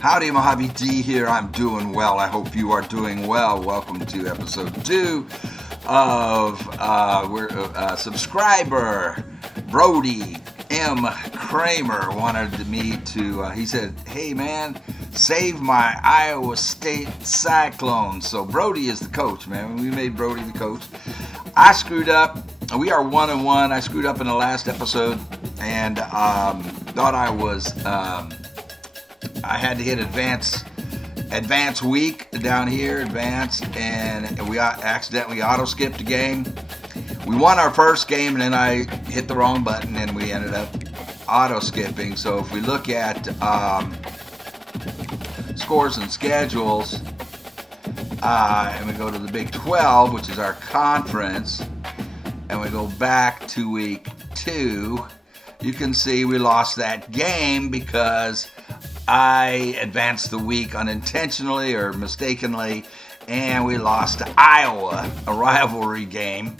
Howdy, Mojave D here. I'm doing well. I hope you are doing well. Welcome to episode 2 of subscriber Brody M. Kramer wanted me to, he said, hey man, save my Iowa State Cyclones. So Brody is the coach, man. We made Brody the coach. I screwed up. We are 1-1. I screwed up in the last episode and thought I was... I had to hit advance week down here, and we accidentally auto-skipped a game. We won our first game, and then I hit the wrong button, and we ended up auto-skipping. So if we look at scores and schedules, and we go to the Big 12, which is our conference, and we go back to week 2, you can see we lost that game because I advanced the week unintentionally or mistakenly, and we lost to Iowa, a rivalry game,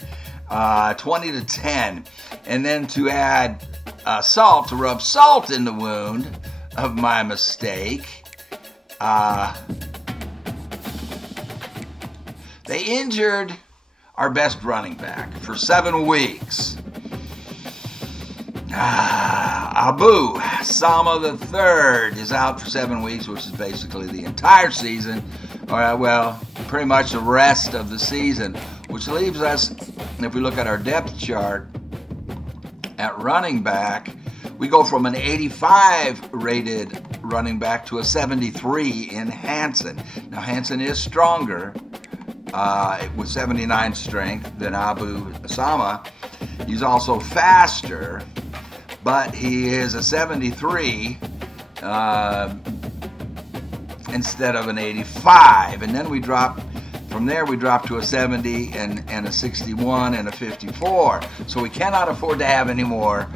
20-10. And then to add to rub salt in the wound of my mistake, they injured our best running back for 7 weeks. Abu Sama III is out for 7 weeks, which is basically the entire season. Pretty much the rest of the season, which leaves us, if we look at our depth chart, at running back, we go from an 85 rated running back to a 73 in Hansen. Now Hansen is stronger with 79 strength than Abu Sama. He's also faster, but he is a 73 instead of an 85. And then we drop to a 70 and a 61 and a 54. So we cannot afford to have any more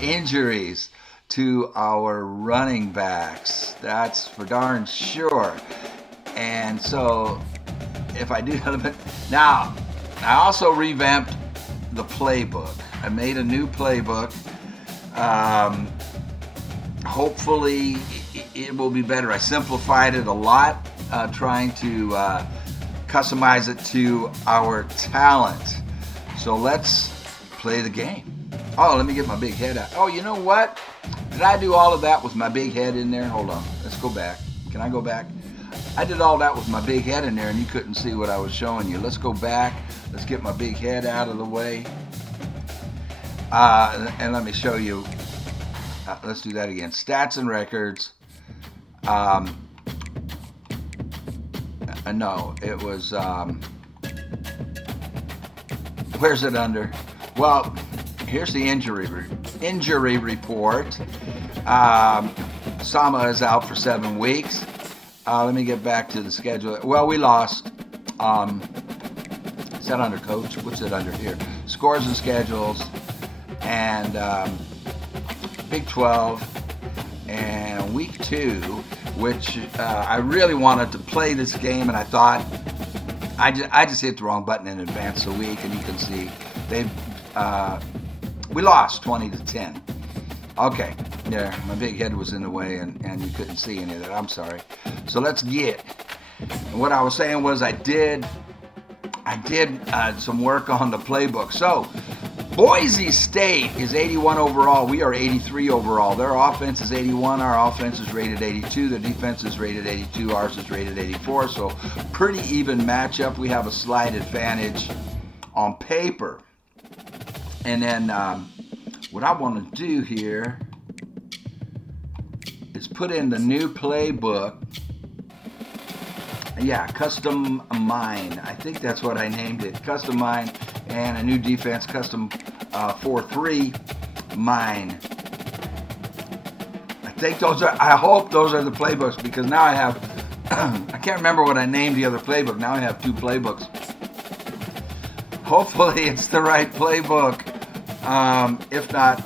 injuries to our running backs. That's for darn sure. And so if I do now, I also revamped the playbook. I made a new playbook. Hopefully it will be better. I simplified it a lot, trying to customize it to our talent. So let's play the game. Oh, let me get my big head out. Oh, you know what? Did I do all of that with my big head in there? Hold on. Let's go back. Can I go back? I did all that with my big head in there, and you couldn't see what I was showing you. Let's go back. Let's get my big head out of the way. And let me show you. Let's do that again. Stats and records. No, it was. Where's it under? Well, here's the injury report. Sama is out for 7 weeks. Let me get back to the schedule. Well, we lost. Is that under coach? What's it under here? Scores and schedules. And Big 12 and week 2, which I really wanted to play this game, and I thought I just hit the wrong button in advance of the week, and you can see we lost 20-10. Okay, there, my big head was in the way, and you couldn't see any of that. I'm sorry. So let's get. And what I was saying was I did some work on the playbook. So Boise State is 81 overall. We are 83 overall. Their offense is 81. Our offense is rated 82. Their defense is rated 82. Ours is rated 84. So pretty even matchup. We have a slight advantage on paper. And then what I want to do here is put in the new playbook. Yeah, Custom Mine. I think that's what I named it. Custom Mine, and a new defense, Custom 4-3 Mine. I hope those are the playbooks, because now I have, I can't remember what I named the other playbook. Now I have 2 playbooks. Hopefully it's the right playbook. If not,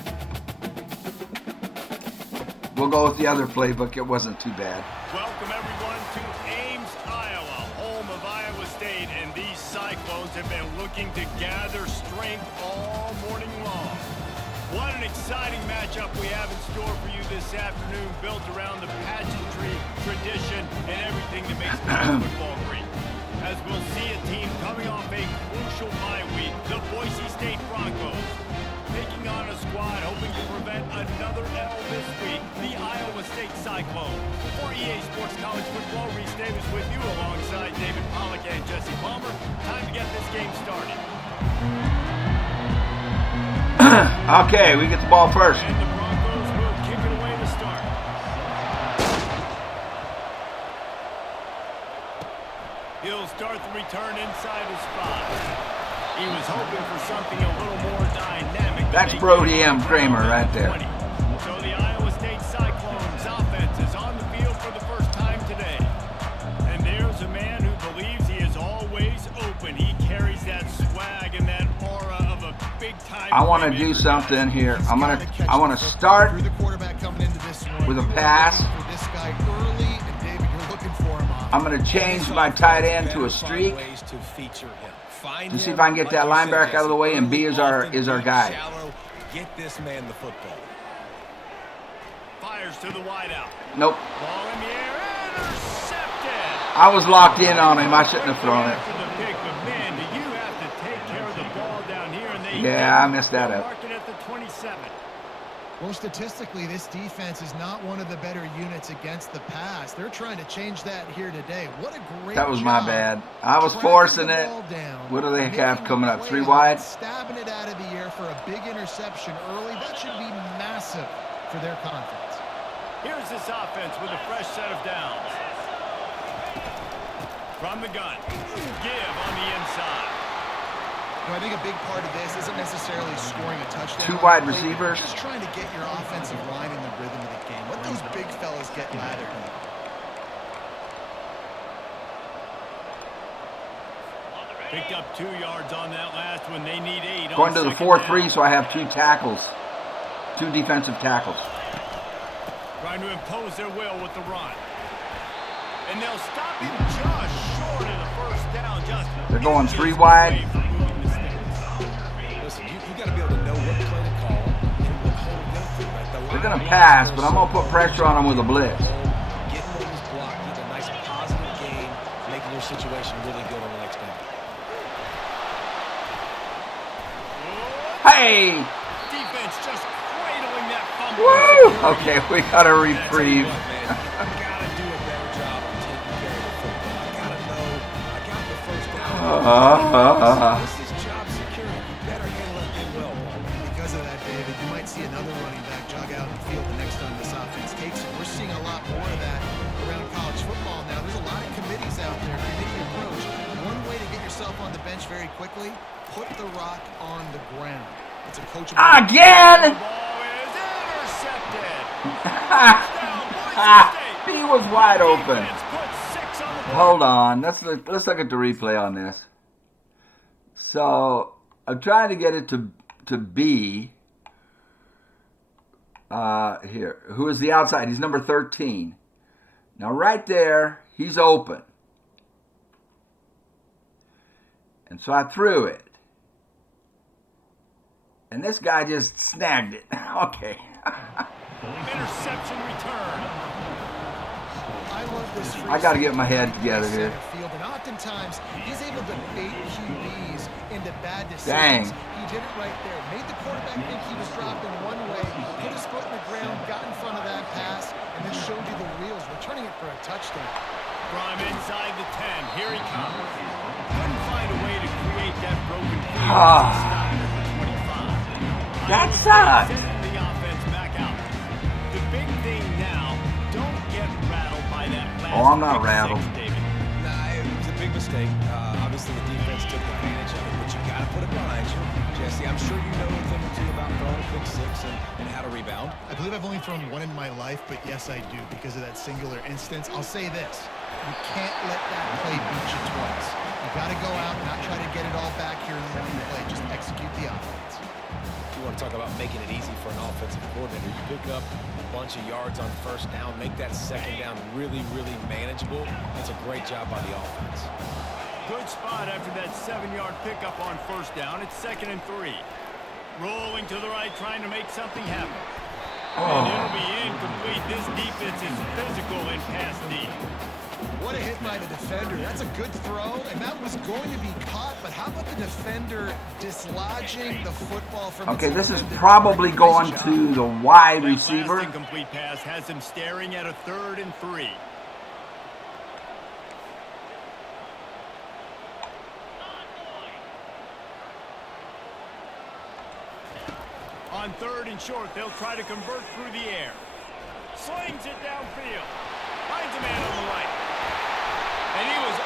we'll go with the other playbook. It wasn't too bad. Welcome everyone to Ames, Iowa, home of Iowa State, and these Cyclones have been looking to gather strength all morning long. What an exciting matchup we have in store for you this afternoon, built around the pageantry tradition everything that makes college football great. As we'll see a team coming off a crucial bye week, the Boise State Broncos, taking on a squad hoping to prevent another L this week, the Iowa State Cyclone. For EA Sports College Football, Reese Davis with you alongside David Pollack and Jesse Palmer. Time to get this game started. Okay, we get the ball first. And the Broncos will kick it away to start. He'll start the return inside his 5. He was hoping for something a little more dynamic. That's Brody M. Kramer right there. So the Iowa State Cyclones offense is on the field for the first time today. And there's a man who believes he is always open. He carries that swag and that aura of a big-time. I want to do something here. I want to start with a pass. I'm going to change my tight end to a streak to see if I can get that linebacker out of the way, and B is our guy. Get this man the football. Fires to the wideout. Nope. Ball in the air, intercepted. I was locked in on him. I shouldn't have thrown it. Man, do you have to take care of the ball down here? And Yeah, I messed that up. Marking at the 27. Well, statistically, this defense is not one of the better units against the pass. They're trying to change that here today. What a great That was my bad. I was forcing it. What do they have coming up? 3 wide? Stabbing it out of the air for a big interception early. That should be massive for their confidence. Here's this offense with a fresh set of downs. From the gun. Give on the inside. I think a big part of this isn't necessarily scoring a touchdown. 2 wide receivers. Just trying to get your offensive line in the rhythm of the game. Let those big fellas get lathered. Picked up 2 yards on that last one. They need 8. Going to the 4-3, so I have 2 tackles. 2 defensive tackles. Trying to impose their will with the run. And they'll stop him just short of the first down. They're going 3 wide. Listen, you got to be able to know what play to call and what hold to go through. Right? They're going to pass, but I'm going to put pressure on them with a blitz. Getting what was blocked, getting a nice positive gain, making your situation really good on the next down. Hey! Defense just cradling that fumble. Woo! Okay, we got a reprieve. This is job security. You better handle that thing well. Because of that, David, you might see another running back jog out and field the next time this offense takes it. We're seeing a lot more of that around college football now. There's a lot of committees out there, committee approach. One way to get yourself on the bench very quickly, put the rock on the ground. It's a coachable. Again! The ball is intercepted. He was wide open. Hold on. Let's look at the replay on this. So I'm trying to get it to B. Here, who is the outside? He's number 13. Now right there, he's open. And so I threw it. And this guy just snagged it. Okay. Interception return. I got to get my head together here. And oftentimes, he's able to bait QBs into bad decisions. Dang. He did it right there. Made the quarterback think he was dropping one way, put his foot in the ground, got in front of that pass, and then showed you the wheels, returning it for a touchdown. From inside the 10, here he comes. Couldn't find a way to create that broken field. Stop at the 25. That sucked. Sending the offense back out. The big thing now, don't get rattled by that last I'm not pick rattled. six, David. Nah, it was a big mistake. Obviously, the defense took advantage of it, but you got to put it behind you. Jesse, I'm sure you know a thing or two about throwing a pick 6 and how to rebound. I believe I've only thrown one in my life, but yes, I do, because of that singular instance. I'll say this. You can't let that play beat you twice. You got to go out and not try to get it all back here in one play. Just execute the offense. You want to talk about making it easy for an offensive coordinator. You pick up a bunch of yards on first down, make that second down really, really manageable. That's a great job by the offense. Good spot after that 7-yard pickup on first down. It's 2nd and 3. Rolling to the right, trying to make something happen. And it'll be incomplete. This defense is physical and pass deep. What a hit by the defender. That's a good throw, and that was going to be caught, but how about the defender dislodging the football from Okay, this is probably going to the wide receiver. Last incomplete pass has him staring at a 3rd and 3. On 3rd and short, they'll try to convert through the air. Slings it downfield. Finds a man on the right. And he was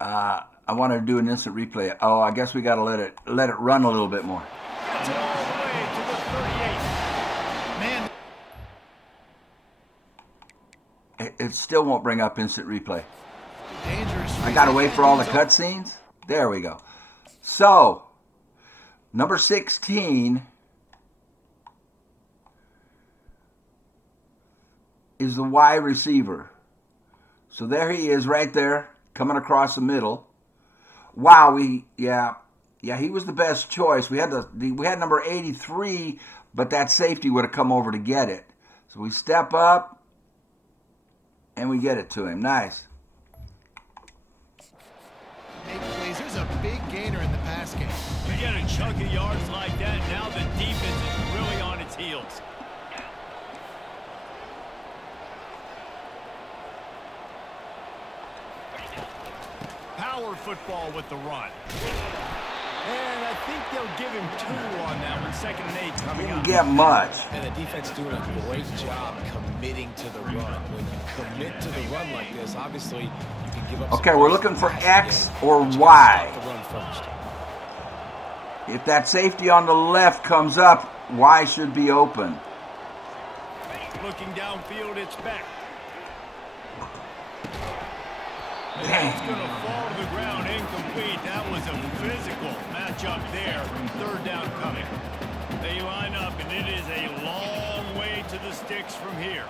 on. I want to do an instant replay. Oh, I guess we got to let it run a little bit more. Gets it all the way to the 38. Man. It still won't bring up instant replay. Dangerous. I got to wait for all the cutscenes. There we go. So, number 16 is the wide receiver. So there he is right there, coming across the middle. Wow, he was the best choice. We had number 83, but that safety would have come over to get it. So we step up and we get it to him. Nice. Make plays. There's a big gainer in the pass game. You get a chunk of yards like that, now the defense is really on its heels. Power football with the run. And I think they'll give him 2 on that one. 2nd and 8 coming Didn't up. get much. And the defense doing a great job committing to the run. When you commit to the run like this, obviously you can give up. Okay, we're looking for X or Y. Stop the run first. If that safety on the left comes up, Y should be open. Looking downfield, it's back. And Dang. it's going to fall to the ground, incomplete. That was a physical matchup there. 3rd down coming. They line up, and it is a long way to the sticks from here.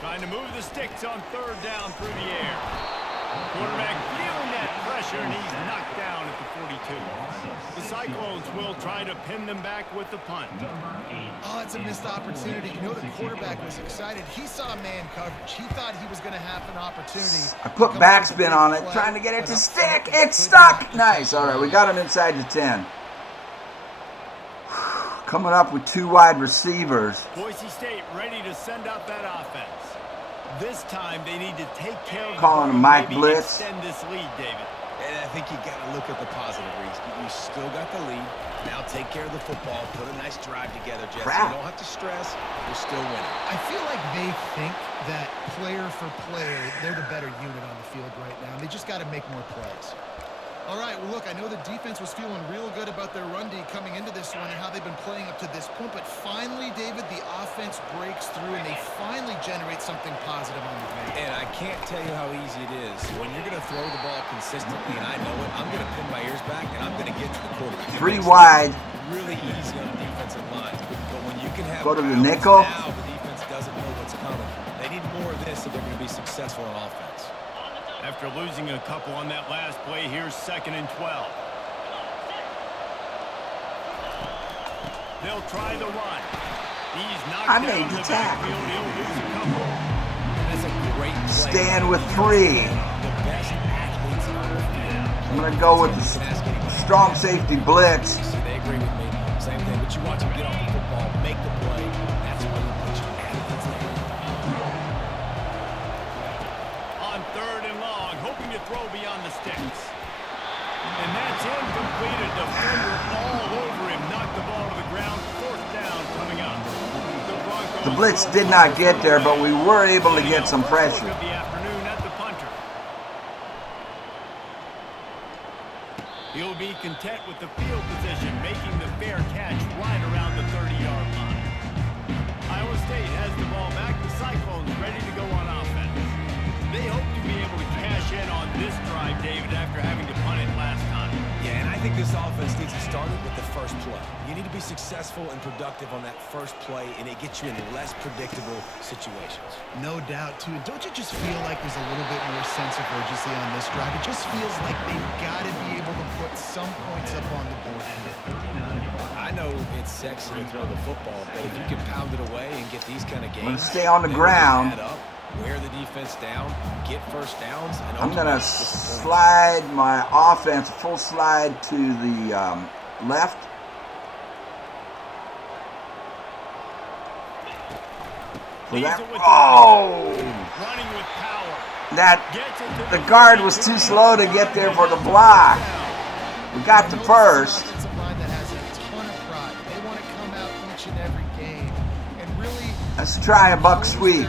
Trying to move the sticks on 3rd down through the air. Quarterback feeling that pressure, and he's knocked down at the 42. The Cyclones will try to pin them back with the punt. Oh, it's a missed opportunity. You know the quarterback was excited. He saw man coverage. He thought he was going to have an opportunity. I put backspin on it, trying to get it to stick. It's stuck. Nice. All right, we got him inside the 10. Coming up with 2 wide receivers. Boise State ready to send up that offense. This time they need to take care of Calling the him ball, Mike maybe Blitz. extend this lead, David. And I think you got to look at the positive, Reese. You still got the lead. Now take care of the football. Put a nice drive together, Jesse. Crap. You don't have to stress. You're still winning. I feel like they think that player for player, they're the better unit on the field right now. They just got to make more plays. All right, well, look, I know the defense was feeling real good about their run D coming into this one and how they've been playing up to this point, but finally, David, the offense breaks through and they finally generate something positive on the ground. And I can't tell you how easy it is. When you're going to throw the ball consistently, and I know it, I'm going to pin my ears back, and I'm going to get to the quarterback. 3 wide. Really easy on the defensive line. But when you can have Go to the balance, nickel. now the defense doesn't know what's coming. They need more of this if they're going to be successful on offense. After losing a couple on that last play, here's 2nd and 12. They'll try the run. He's knocked I down made the the tackle. backfield. He'll lose a couple. That's a great play. Stand with 3. The best athletes on the field. I'm going to go with the strong safety blitz. See, they agree with me. Same thing, but you watch them get off the football, make the play. That's why you put your athletes there. On 3rd and long, hoping to throw beyond the sticks. And that's incomplete. A defender all over him. Knocked the ball to the ground. 4th down coming up. The blitz did not get there, but we were able to get some pressure. Of the afternoon at the punter. He'll be content with the field position, making the fair catch right around the 30-yard line. Iowa State has the ball back. The Cyclones ready to go on offense. They hope to be able to cash in on this drive, David, after having to punt it last time. Yeah, and I think this offense needs to start it with the first play. You need to be successful and productive on that first play, and it gets you in less predictable situations. No doubt, too. Don't you just feel like there's a little bit more sense of urgency on this drive? It just feels like they've got to be able to put some points up on the board. it's sexy to throw the football, but if you can pound it away and get these kind of games, I'm going to stay on the ground. Add up, wear the defense down, get first downs, and I'm going to slide my offense, full slide to the left. For that, Running with power. That the guard was too slow to get there for the block. We got the first. Let's try a buck sweep.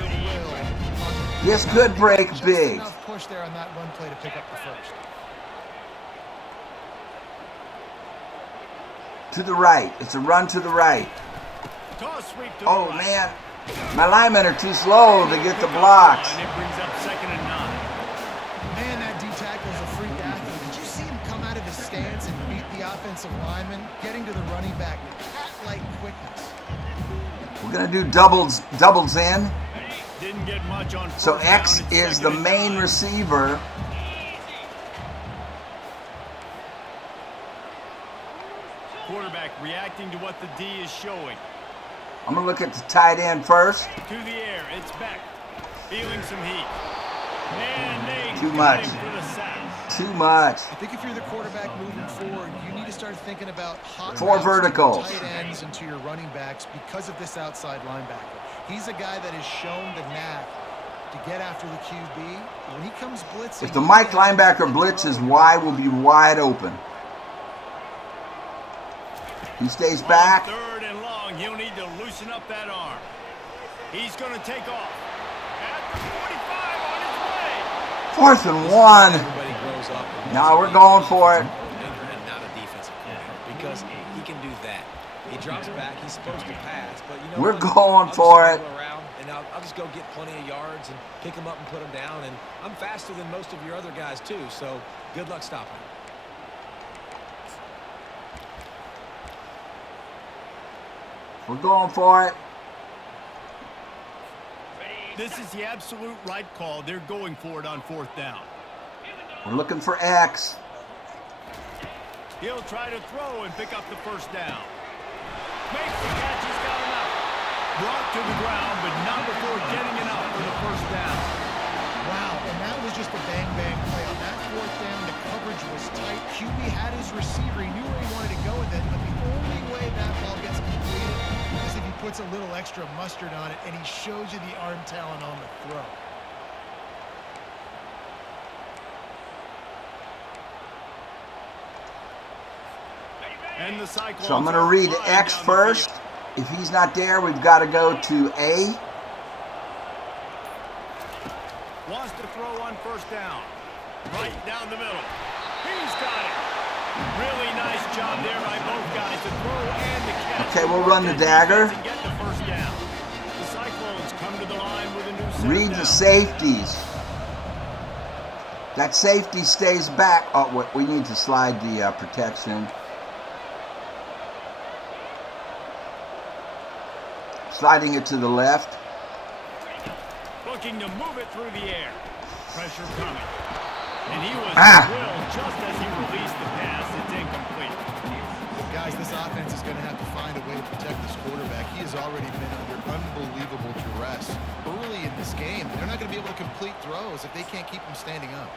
This could break big. To the right. It's a run to the right. Oh, man. My linemen are too slow to get the blocks. And it brings up 2nd and 9. Man, that D-tackle is a freak athlete. Did you see him come out of his stance and beat the offensive lineman, getting to the running back cat-like quickness? We're going to do doubles in. Didn't get much on So first X down. is the main receiver. Quarterback reacting to what the D is showing. I'm going to look at the tight end first. To the air, it's back. Feeling some heat. And they Too got much. him for the sack. Too much. I think if you're the quarterback moving forward, you need to start thinking about hot Four routes to your verticals. tight ends and to your running backs because of this outside linebacker. He's a guy that has shown the knack to get after the QB. When he comes blitzing, If the Mike linebacker blitzes, Y will be wide open. He stays back. 3rd and long, he'll need to loosen up that arm. He's going to take off. At the 45 on his way. 4th and 1. Everybody grows up. Now we're going for it. And not a defensive coordinator because he can do that. He drops back. He's supposed to pass, but you know We're what? going I'll for just it. go around and I'll just go get plenty of yards and pick them up and put them down. And I'm faster than most of your other guys too. So good luck stopping. We're going for it. This is the absolute right call. They're going for it on 4th down. We're looking for X. He'll try to throw and pick up the 1st down. Makes the catch. He's got him out. Brought to the ground, but not before getting enough for the 1st down. Wow, and that was just a bang-bang play. On that 4th down, the coverage was tight. QB had his receiver. He knew where he wanted to go with it, but the only way that ball gets completed is if he puts a little extra mustard on it, and he shows you the arm talent on the throw. And the Cyclones So I'm going to read X first. If he's not there, we've got to go to A. Wants to throw on 1st down. Right down the middle. He's got it. Really nice job there by both guys to throw and the catch. Okay, we'll run the dagger. And get the 1st down. The Cyclones come to the line with a new set Read down. the safeties. That safety stays back. Oh, we need to slide the protection. Sliding it to the left. Looking to move it through the air. Pressure coming. And he was drilled just as he released the pass. It's incomplete. Guys, this offense is going to have to find a way to protect this quarterback. He has already been under unbelievable duress early in this game. They're not going to be able to complete throws if they can't keep him standing up.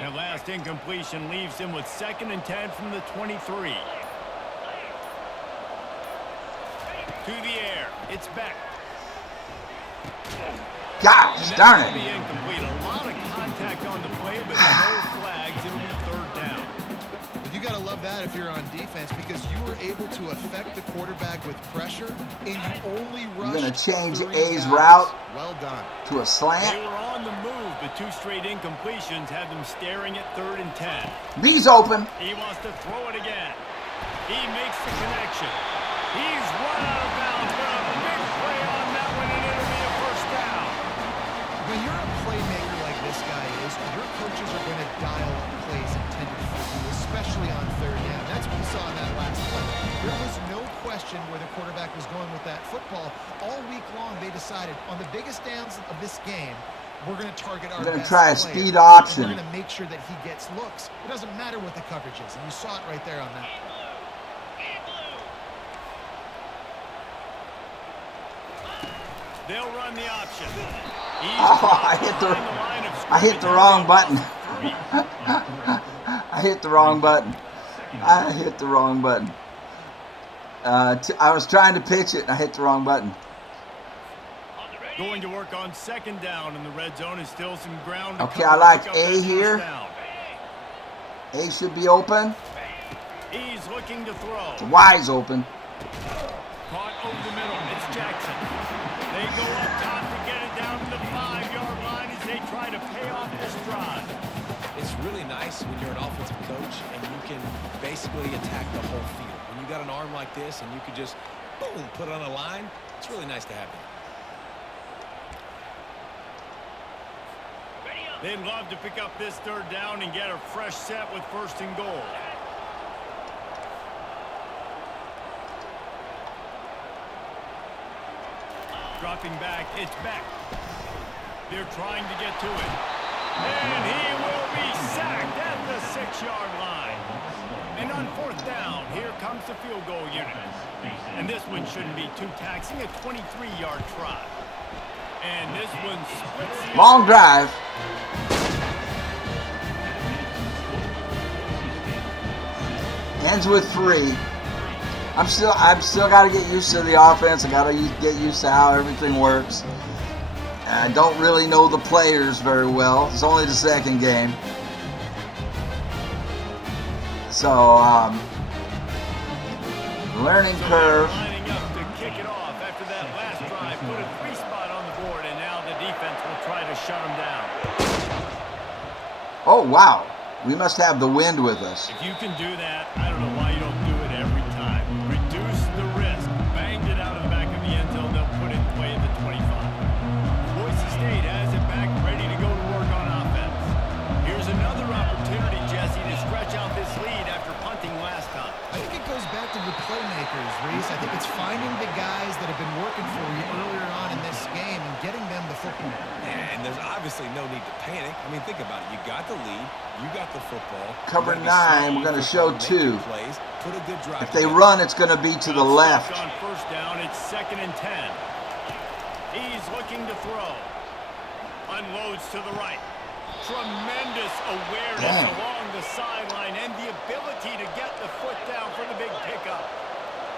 That last incompletion leaves him with 2nd and 10 from the 23. To the air. It's back. Gosh darn it. Be incomplete. A lot of contact on the play, but no flags. It'll be 3rd down. But you got to love that if you're on defense because you were able to affect the quarterback with pressure and you only rushed. You're going to change 3 A's guys. route Well done. to a slant. They were on the move, but 2 straight incompletions have them staring at 3rd and 10. B's open. He wants to throw it again. He makes the connection. He's run out of bounds, but a big play on that one, and it'll be a 1st down. When you're a playmaker like this guy is, your coaches are going to dial up plays intended for you, especially on 3rd down. That's what we saw in that last play. There was no question question where the quarterback was going with that football. All week long, they decided on the biggest downs of this game, we're going to target our best player. We're going to try a speed option. We're going to make sure that he gets looks. It doesn't matter what the coverage is, and you saw it right there on that. They'll run the option. Oh, I hit the wrong button. I hit the wrong button. I hit the wrong button. I was trying to pitch it, and I hit the wrong button. Going to work on second down in the red zone is still some ground. Okay, I like A here. A should be open. He's looking to throw. It's Y's open. Caught over the middle. It's Jackson. They go up top to get it down to the 5-yard line as they try to pay off this drive. It's really nice when you're an offensive coach and you can basically attack the whole field. When you got an arm like this and you can just, boom, put it on a line, it's really nice to have that. They'd love to pick up this third down and get a fresh set with first and goal. Dropping back, it's Beck. They're trying to get to it. And he will be sacked at the 6-yard line. And on fourth down, here comes the field goal unit. And this one shouldn't be too taxing, a 23-yard try. And this one splits the long drive. Ends with 3. I've still got to get used to the offense. I got to get used to how everything works. I don't really know the players very well. It's only the second game. So, learning curve. Lining up to kick it off after that last drive. Put a 3-spot on the board, and now the defense will try to shut them down. Oh, wow. We must have the wind with us. If you can do that, I don't know why you don't do it every time. Reduce the risk. Banged it out of the back of the end zone. They'll put it away at the 25. Boise State has it back, ready to go to work on offense. Here's another opportunity, Jesse, to stretch out this lead after punting last time. I think it goes back to the playmakers, Reese. I think it's finding the guys that have been working for you earlier on in this game and getting them the football. And there's obviously no need to panic. I mean, think about it. You got the lead. You got the football. Cover 9. We're going to show 2. Plays, put a good drive if they run, it's going to be to the left. On first down, it's 2nd and 10. He's looking to throw. Unloads to the right. Tremendous awareness along the sideline and the ability to get the foot down for the big pickup.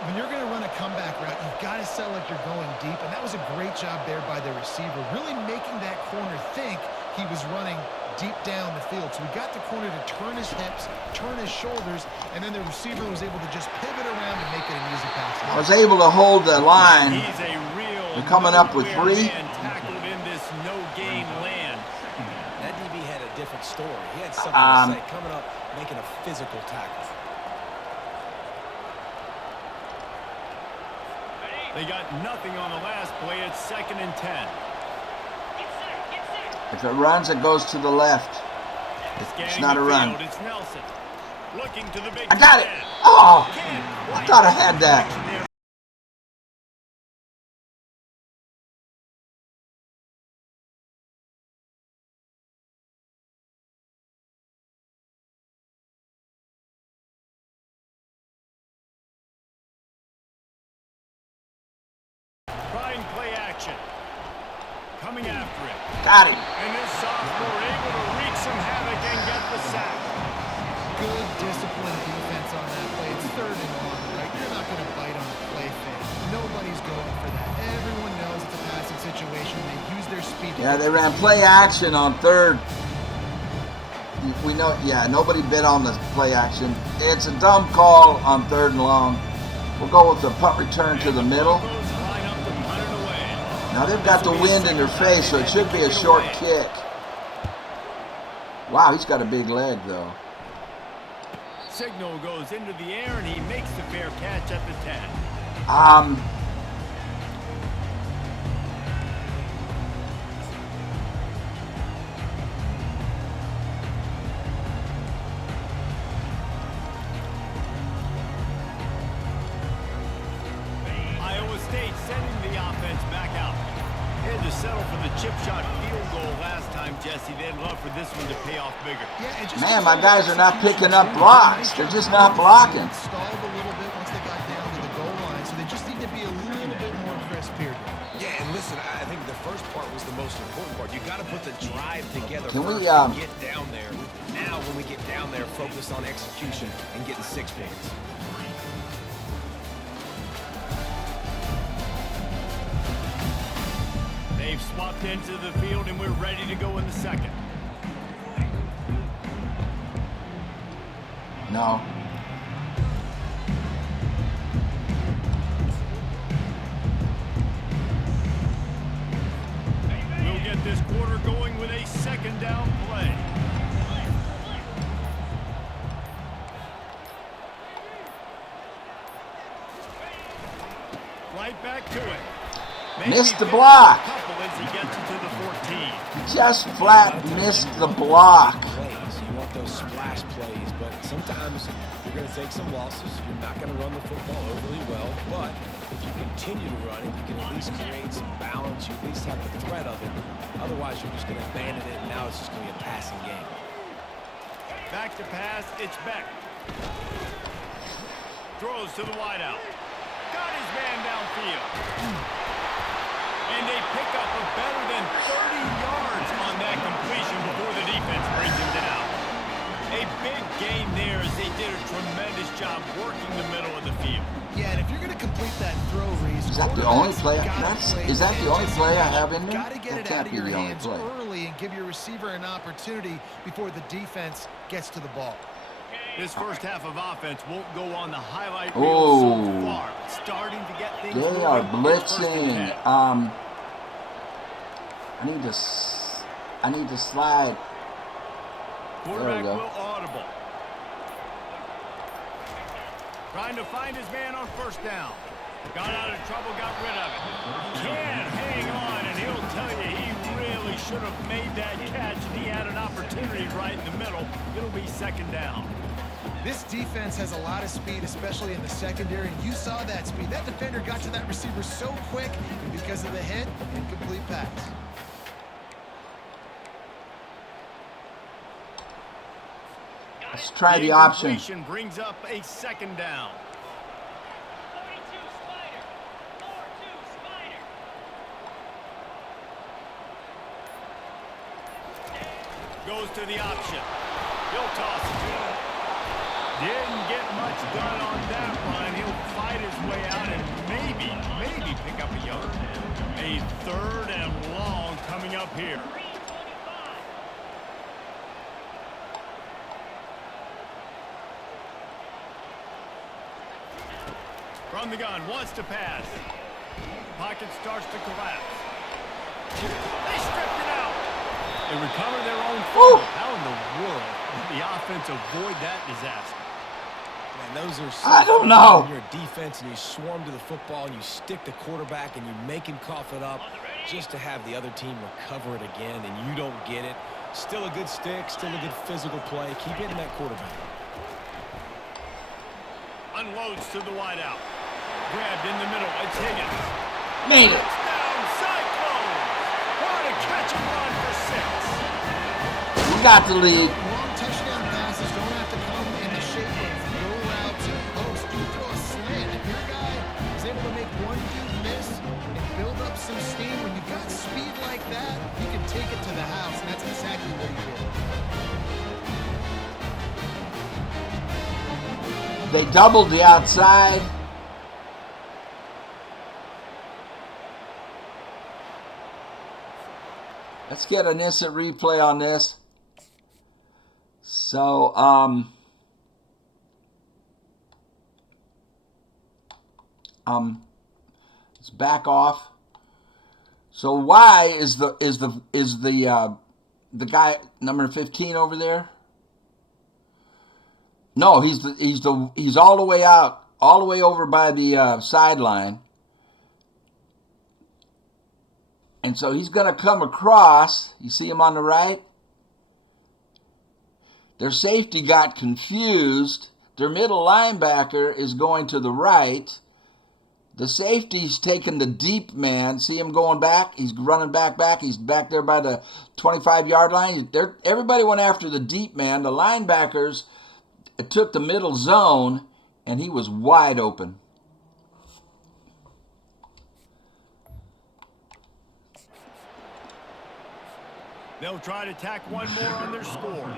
When you're going to run a comeback route, you've got to sell like you're going deep, and that was a great job there by the receiver, really making that corner think he was running deep down the field. So we got the corner to turn his hips, turn his shoulders, and then the receiver was able to just pivot around and make it an easy pass. I was able to hold the line. He's a real They're coming up with 3. Tackled in this no-gain land. That DB had a different story. He had something to say, coming up, making a physical tackle. They got nothing on the last play. It's 2nd and 10. If it runs, it goes to the left. It's not a run. It's Nelson. Looking to the big I got it. Oh, I thought I had that. Trying play action. Coming after it. Got it. And this sophomore able to wreak some havoc and get the sack. Good disciplined defense on that play. It's 3rd and long, right? You're not going to bite on the play fake. Nobody's going for that. Everyone knows it's a passing situation. They use their speed. Yeah, they ran play action on 3rd. We know, yeah, nobody bid on the play action. It's a dumb call on 3rd and long. We'll go with the punt return to the middle. Now they've got the wind in their face, so it should be a short kick. Wow, he's got a big leg, though. Signal goes into the air, and he makes the fair catch at the 10. Had to settle for the chip shot field goal last time, Jesse. They'd love for this one to pay off bigger. Yeah, and just Man, my guys are not picking up blocks. They're just not blocking. Stalled a little bit once they got down to the goal line, so they just need to be a little bit more crisp here. Yeah, and listen, I think the first part was the most important part. You got to put the drive together Can we, first and get down there. Now, when we get down there, focus on execution and getting 6 points. They've swapped into the field, and we're ready to go in the second. No. We'll get this quarter going with a second down play. Right back to it. Missed the block. As he gets it to the 14. Just flat missed the block. You want those splash plays, but sometimes you're going to take some losses. You're not going to run the football overly well, but if you continue to run it, you can at least create some balance. You at least have the threat of it. Otherwise, you're just going to abandon it, and now it's just going to be a passing game. Back to pass, it's Beck. Throws to the wideout. Got his man downfield. And they pick up a better than 30 yards on that completion before the defense brings him down. A big gain there as they did a tremendous job working the middle of the field. Yeah, and if you're going to complete that throw, Reese, Is that the only play? Is that the only play I have in there? Got to get That it out can't of be your the only hands play. early and give your receiver an opportunity before the defense gets to the ball. This first half of offense won't go on the highlight reel so far. Starting to get things They moving. are It's first and blitzing. 10. I need to slide. Quarterback go. will audible. Trying to find his man on first down. Got out of trouble, got rid of it. Can hang on, and he'll tell you he really should have made that catch, and he had an opportunity right in the middle. It'll be second down. This defense has a lot of speed, especially in the secondary, and you saw that speed. That defender got to that receiver so quick, and because of the hit, incomplete pass. Let's try the option. Incompletion brings up a second down. Goes to the option. He'll toss it to him. Didn't get much done on that run. He'll fight his way out and maybe pick up a yard. A third and long coming up here. From the gun, wants to pass. Pocket starts to collapse. They stripped it out. They recover their own fumble. How in the world did the offense avoid that disaster? Man, those are I don't know. When you're a defense and you swarm to the football and you stick the quarterback and you make him cough it up just to have the other team recover it again and you don't get it. Still a good stick, still a good physical play. Keep hitting that quarterback. Unloads to the wideout. Grabbed in the middle. It's Higgins. Made it. Touchdown, Cyclones! What a catch and run for 6. We got the lead. Long touchdown passes don't have to come in the shape of go routes and post. You throw a slant. If your guy is able to make one dude miss and build up some steam, when you've got speed like that, you can take it to the house, and that's exactly what you did. They doubled the outside. Let's get an instant replay on this. So, let's back off. So Y is the guy number 15 over there? No, he's all the way out, all the way over by the sideline. And so he's going to come across. You see him on the right? Their safety got confused. Their middle linebacker is going to the right. The safety's taking the deep man. See him going back? He's running back. He's back there by the 25-yard line. Everybody went after the deep man. The linebackers took the middle zone, and he was wide open. They'll try to tack one more on their score.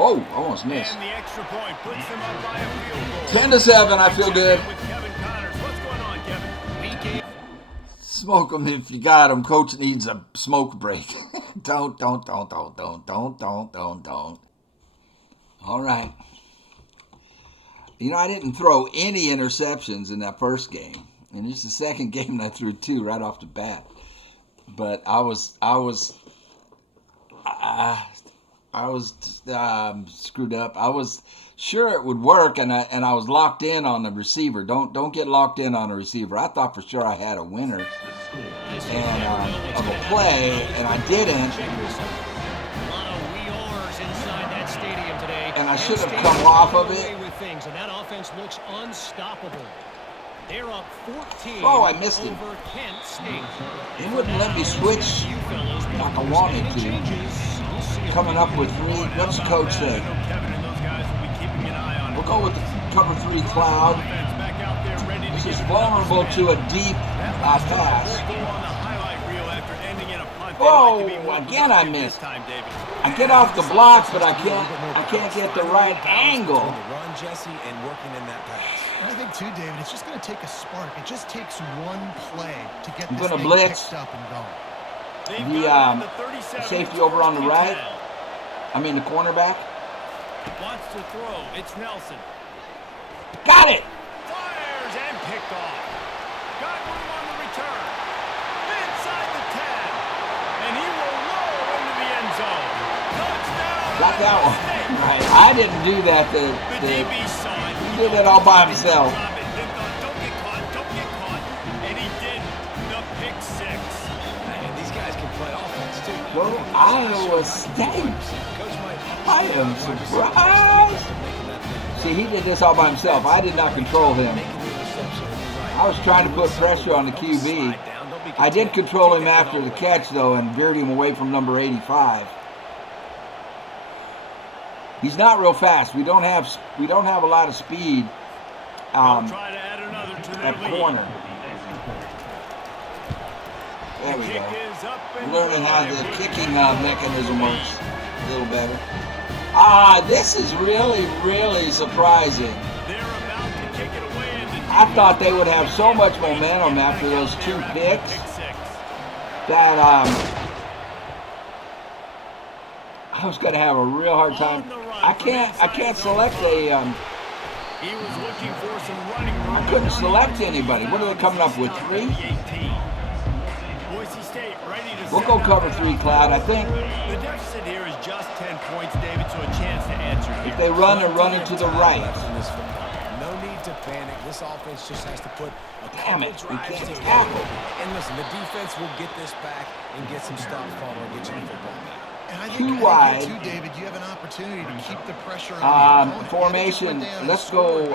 Oh, almost missed. And the extra point puts them up by a field goal. 10-7, I feel good. With Kevin Connors. What's going on, Kevin? Smoke him if you got him. Coach needs a smoke break. Don't. All right. You know, I didn't throw any interceptions in that first game. And it's the second game that I threw 2 right off the bat. But I was screwed up. I was sure it would work, and I was locked in on the receiver. Don't get locked in on a receiver. I thought for sure I had a winner and of a play, and I didn't. And I should have come off of it. And that offense looks unstoppable. They're up 14. Oh, I missed him. Over Kent State. He wouldn't let me switch like I wanted to. Coming up with 3. What's the coach say? We'll go with the cover 3 cloud. This is vulnerable to a deep pass. Oh, again I missed. I get off the block, but I can't get the right angle. Run, Jesse, and working in that pass. I think too, David, it's just going to take a spark. It just takes one play to get this gonna thing blitz. picked up and going. The safety over on the right. I mean the cornerback. Wants to throw. It's Nelson. Got it. Fires and picked off. Got room on the return. Inside the 10. And he will roll into the end zone. Touchdown. Got that one. Right. I didn't do that. The DB saw it. He did it all by himself. Don't get caught. And he did the pick 6. And these guys can play offense, too. Go Iowa State. I am surprised. See, he did this all by himself. I did not control him. I was trying to put pressure on the QB. I did control him after the catch, though, and veered him away from number 85. He's not real fast. We don't have a lot of speed at corner. There we go. Learning how the kicking mechanism works a little better. This is really, really surprising. I thought they would have so much momentum after those 2 picks that I was going to have a real hard time. I can't select a. I couldn't select anybody. What are they coming up with? 3? Boise State ready to We'll go cover 3, Cloud. I think the deficit here is just 10 points, David, so a chance to answer here. if they run, they're running to the right. No need to panic. This offense just has to put a Damn couple it, we drives can't together. tackle. And listen, the defense will get this back and get some stops following, get you the football back. And I 2 think wide. too, David, you have an opportunity to keep the pressure on the opponent. Formation. Let's go.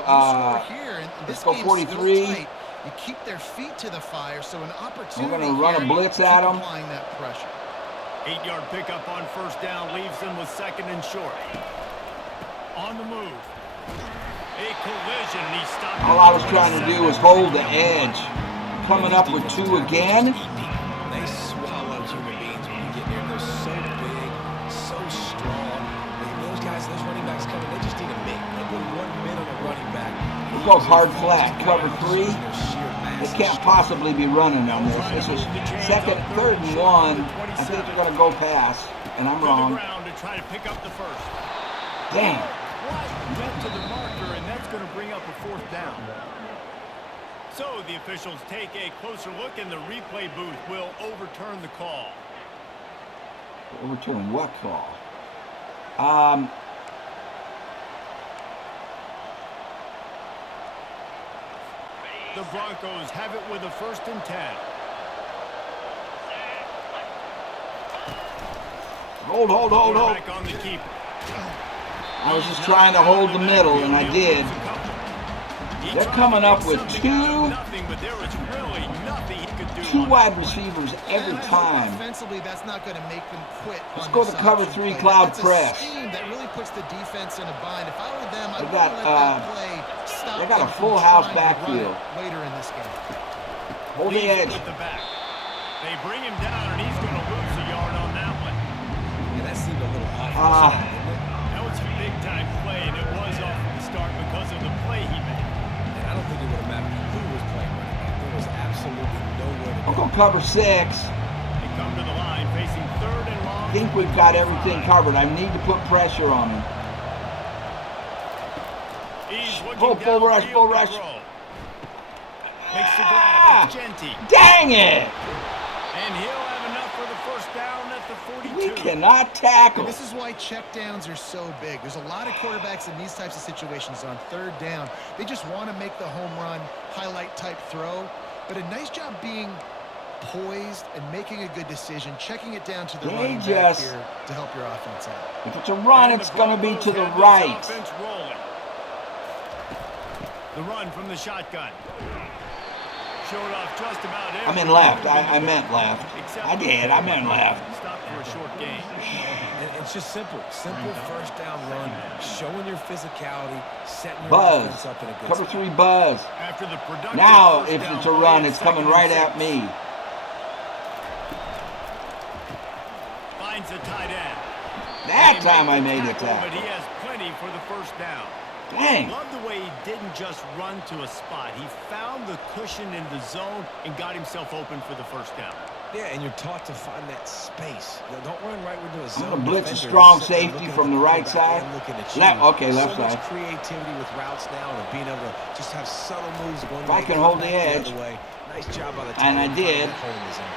Let's go 43. You keep their feet to the fire, so an opportunity. We're going to run a blitz at them. Applying that pressure. 8-yard pickup on first down leaves them with 2nd and short. On the move. A collision, and he stopped. All I was trying to do was hold the edge. Coming up with 2 again. They swallow human beings when you get there. They're so big, so strong. And those guys, those running backs coming, they just need a minute. They put 1 minute on a running back. We'll go hard flat. Cover 3. They can't possibly be running on this. This is 3rd and 1. I think they're going to go pass, and I'm wrong. To try to pick up the first. Damn. Right to the marker, and that's going to bring up a 4th down. So the officials take a closer look, and the replay booth will overturn the call. Overturn what call? The Broncos have it with a 1st and 10. Hold. Quarterback on the keep. I was just trying to hold the middle, and I did. He They're coming up with two wide receivers every time. Offensively, that's not going to make them quit. Let's go to cover 3 cloud press. That really puts the defense in a bind. If I were them, I They wouldn't let that play stop. got a them full from house trying to run backfield. it later in this game. Hold the edge. They bring him down, and he's going to lose a yard on that one. And that seemed a little off. That was a big-time play, and it was off at the start because of the play he made. And I don't think it would have mattered who was playing running back. There was absolutely nowhere to go. I'm going to cover 6. They come to the line, facing 3rd and long. I think we've got everything covered. I need to put pressure on him. Full rush, full rush. Makes the grab. It's Genty. Dang it! And he'll have enough for the first down at the 42. We cannot tackle. And this is why checkdowns are so big. There's a lot of quarterbacks in these types of situations on 3rd down. They just want to make the home run, highlight type throw. But a nice job being poised and making a good decision, checking it down to the running back here to help your offense out. If it's a run, it's going to be to the right. The run from the shotgun. Showed off just about every. I meant left. I meant left. I did. I meant left. Stopped for a short game. And it's just simple. Simple first down run, showing your physicality, setting your Buzz. offense up in a good Cover spot. 3 buzz. After the productive Now, first if down it's a play, run, it's coming 2nd right and 6. at me. Finds a tight end. That They time make I the made a tackle, but he tackle. has plenty for the first down. Dang. Love the way he didn't just run to a spot. He found the cushion in the zone and got himself open for the first down. Yeah, and you're taught to find that space. Don't run right into a zone. I'm going to blitz a defender strong who's sitting there safety looking from at the right quarterback side. and looking at you. Left, okay, left so side. much creativity with routes now and being able to just have subtle moves going. If I can hold the edge. Nice job by the And I tight end did. holding his own.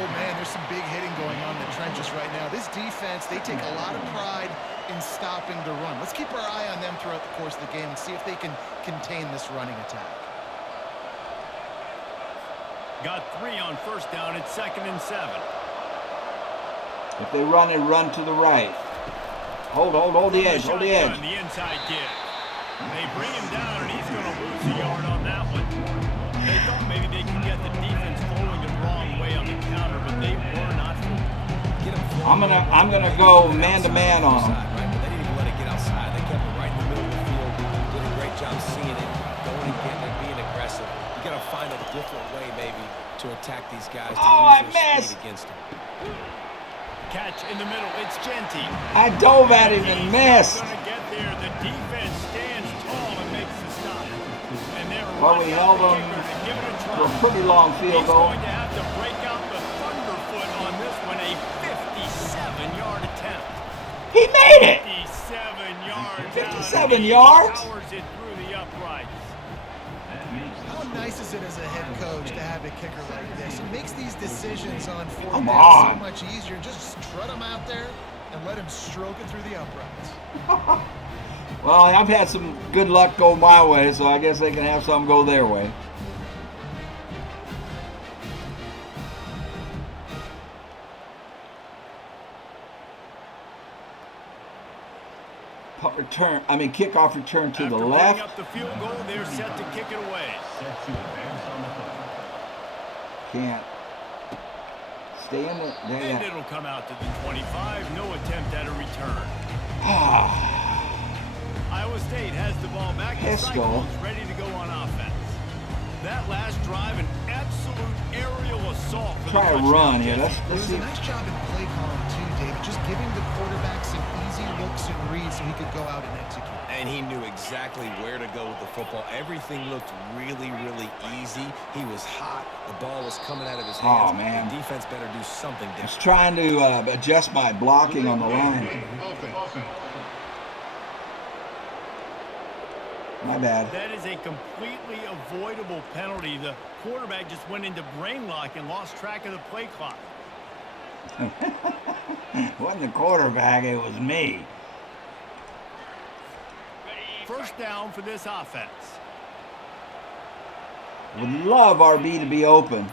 Oh, man, there's some big hitting going on in the trenches right now. This defense, they take a lot of pride in stopping the run. Let's keep our eye on them throughout the course of the game and see if they can contain this running attack. Got 3 on first down. It's 2nd and 7. If they run to the right. Hold the edge, hold the edge. The inside give. They bring him down, and he's going to lose a yard on that one. They thought maybe they could get the defense flowing the wrong way on the counter, but they were not. I'm gonna go man-to-man on them. Right, but they didn't even let it get outside. They kept it right in the middle of the field. Did a great job seeing it, going and getting it, being aggressive. You got to find a different way, maybe, to attack these guys. To use their speed against them. Catch in the middle. It's Genty. I dove at him and missed. Going to get there. The defense stands tall and makes the stop. And they're Well, we held them for a pretty long field goal. He's going to have to break out the thunderfoot on this one. A 57-yard attempt. He made it. 57 yards. 57 yards? Powers it through the uprights. How nice is it as a head coach to have a kicker like this? It makes these decisions on 4th Come down on. so much easier. Just strut him out there and let him stroke it through the uprights. Well, I've had some good luck go my way, so I guess they can have some go their way. Kickoff return to the left. Up the field goal, they're set to kick it away. Can't stay in it. And it'll come out to the 25. No attempt at a return. Iowa State has the ball back. The Cyclones ready to go on offense. That last drive, an absolute aerial assault. Try to run here. Let's There's see. a nice job in play calling too, David. Just giving the quarterback some easy looks and reads so he could go out and execute. And he knew exactly where to go with the football. Everything looked really, really easy. He was hot. The ball was coming out of his hands. Oh, man. The defense better do something I was different. trying to adjust my blocking on the line. My bad. That is a completely avoidable penalty. The quarterback just went into brain lock and lost track of the play clock. It wasn't the quarterback, it was me. First down for this offense. Would love RB to be open.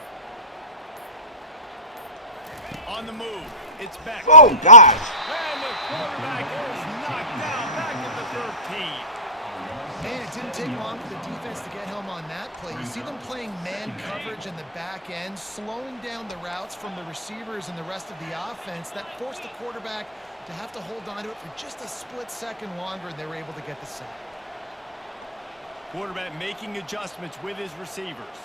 On the move, it's back. Oh, gosh. And the quarterback is knocked down back at the 13. Man, it didn't take long for the defense to get home on that play. You see them playing man coverage in the back end, slowing down the routes from the receivers and the rest of the offense. That forced the quarterback to have to hold on to it for just a split second longer, and they were able to get the sack. Quarterback making adjustments with his receivers.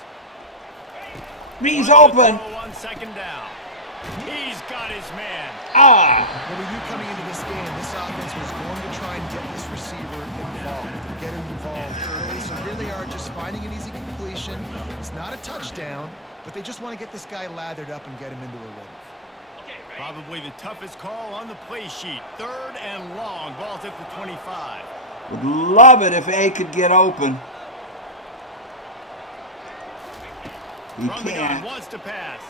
He's open. On second down. He's got his man. Well, we knew coming into this game, this offense was going to try and get this receiver involved, get him involved early. So here they are, just finding an easy completion. It's not a touchdown, but they just want to get this guy lathered up and get him into a rhythm. Probably the toughest call on the play sheet. 3rd and long. Ball's at the 25. Would love it if A could get open. He From the gun, can't. wants to pass.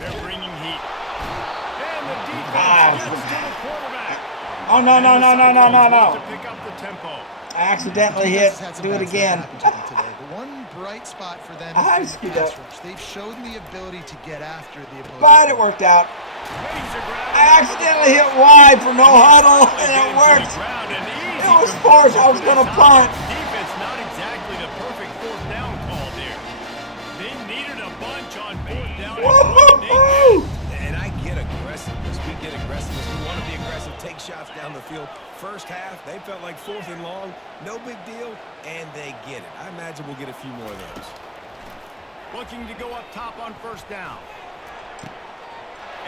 They're bringing heat. And the defense gets to the quarterback. Oh, no. To pick up the tempo. I accidentally hit. Do it again. Today. The one bright spot for them is the pass rush. They've shown the ability to get after the opponent. But it worked out. I accidentally hit Y for no huddle, and it worked. It was forced. I was going to punt. Defense not exactly the perfect 4th down call there. They needed a bunch on 4th down. Woo-hoo-hoo! And I get aggressiveness. We get aggressiveness. We want to be aggressive, take shots down the field. First half, they felt like 4th and long. No big deal, and they get it. I imagine we'll get a few more of those. Looking to go up top on 1st down.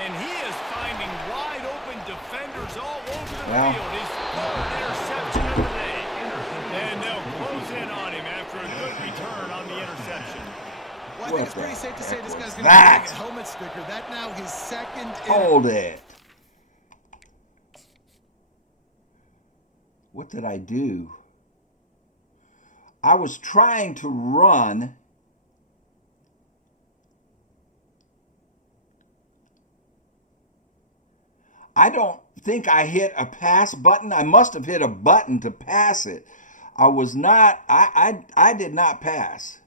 And he is finding wide open defenders all over the field. His 3rd interception of the day. And they'll close in on him after a good return on the interception. Well, I think it's pretty safe to say this guy's going to that? get a helmet sticker. That now his 2nd. Hold it. What did I do? I was trying to run. I don't think I hit a pass button. I must have hit a button to pass it. I was not, I did not pass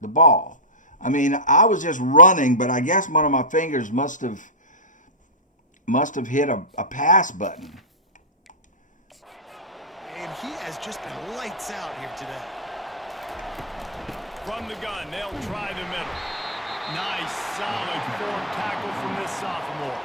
the ball. I mean, I was just running, but I guess one of my fingers must have hit a pass button. And he has just been lights out here today. From the gun, they'll try the middle. Nice, solid form tackle from this sophomore.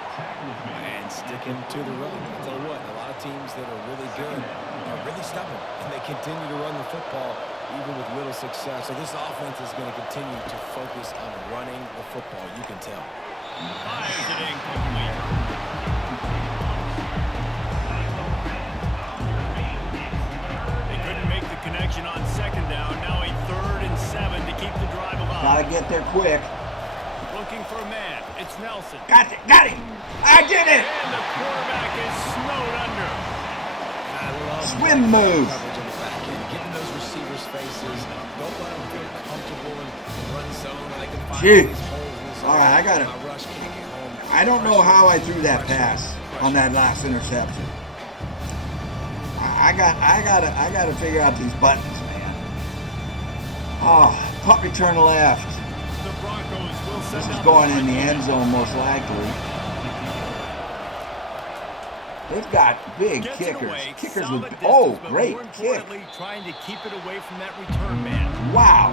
And sticking to the run. I'll tell you what, a lot of teams that are really good are really stubborn, and they continue to run the football even with little success. So this offense is going to continue to focus on running the football. You can tell. Fires it incomplete. They couldn't make the connection on 2nd down. Now a 3rd and 7 to keep the drive alive. Gotta get there quick. Looking for a man. It's Nelson. Got it. I did it. And the quarterback is snowed under. I love Swim move. coverage on the back end, getting those receivers' faces. Don't let them feel comfortable in the run zone where they can find all these holes in the zone. All right, I got it. My rush can't get home. I don't know how I threw that pass on that last interception. I gotta figure out these buttons, man. Oh, punt return left. The Broncos will send This is out going the in the right end zone most likely. They've got big Gets it kickers. away, Kickers solid with distance, but great more kick. importantly, trying to keep it away from that return man. Wow.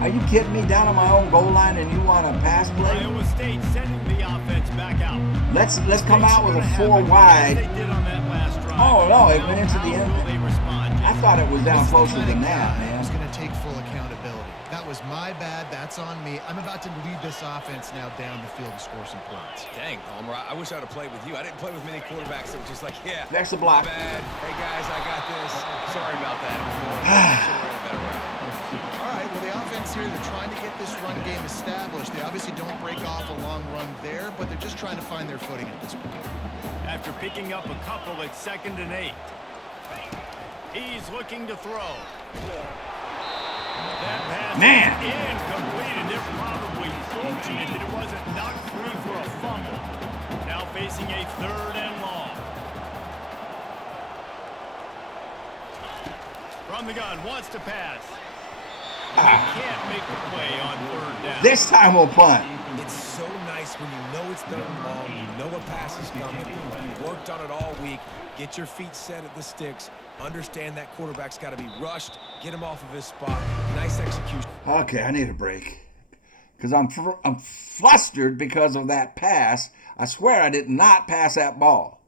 Are you kidding me? Down on my own goal line and you want a pass play? Iowa State sending the offense back out. Let's come out with a 4 wide. They did on that last drive. Oh no, it went into the How end. will they respond, I Jason? thought it was down This is the closer kind than of that, guy man. who's going to take full accountability. That was my bad. That's on me. I'm about to lead this offense now down the field and score some points. Dang, Palmer, I wish I would have played with you. I didn't play with many quarterbacks that were just like, yeah, There's the block. my bad. Hey, guys, I got this. Sorry about that. Should have ran a better route. All right, well, the offense here, they're trying to get this run game established. They obviously don't break off a long run there, but they're just trying to find their footing at this point. After picking up a couple at 2nd and 8. He's looking to throw. That pass Man. is incomplete, and they're probably fortunate that it wasn't knocked free for a fumble. Now facing a 3rd and long. From the gun, wants to pass. can't make the play on third down. This time we'll punt. It's so nice when you know it's third and long, you know a pass is coming, you worked on it all week, get your feet set at the sticks, understand that quarterback's got to be rushed, get him off of his spot. Nice execution. Okay, I need a break. Because I'm flustered because of that pass. I swear I did not pass that ball.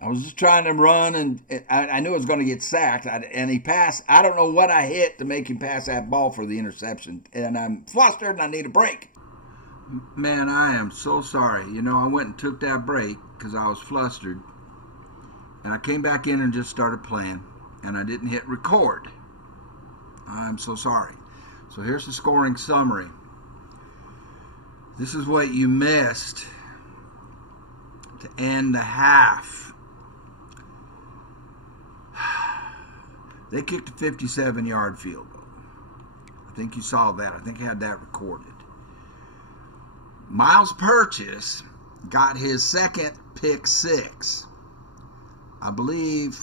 I was just trying to run, and I knew I was going to get sacked. And he passed. I don't know what I hit to make him pass that ball for the interception. And I'm flustered, and I need a break. Man, I am so sorry. You know, I went and took that break because I was flustered. And I came back in and just started playing. And I didn't hit record. I'm so sorry. So here's the scoring summary. This is what you missed to end the half. They kicked a 57-yard field goal. I think you saw that. I think I had that recorded. Miles Purchase got his second pick six. I believe,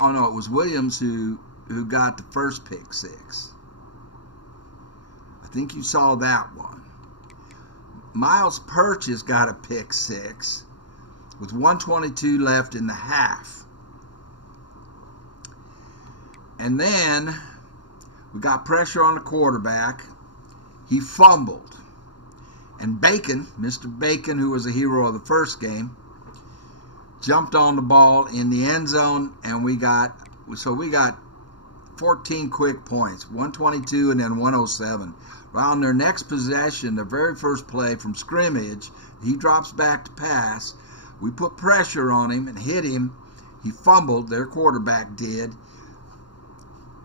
oh no, it was Williams who got the first pick six. I think you saw that one. Miles Purchase got a pick six with 1:22 left in the half. And then we got pressure on the quarterback. He fumbled. And Bacon, Mr. Bacon, who was a hero of the first game, jumped on the ball in the end zone, and we got 14 quick points, 122 and then 107. Well, on their next possession, the very first play from scrimmage, he drops back to pass. We put pressure on him and hit him. He fumbled, their quarterback did,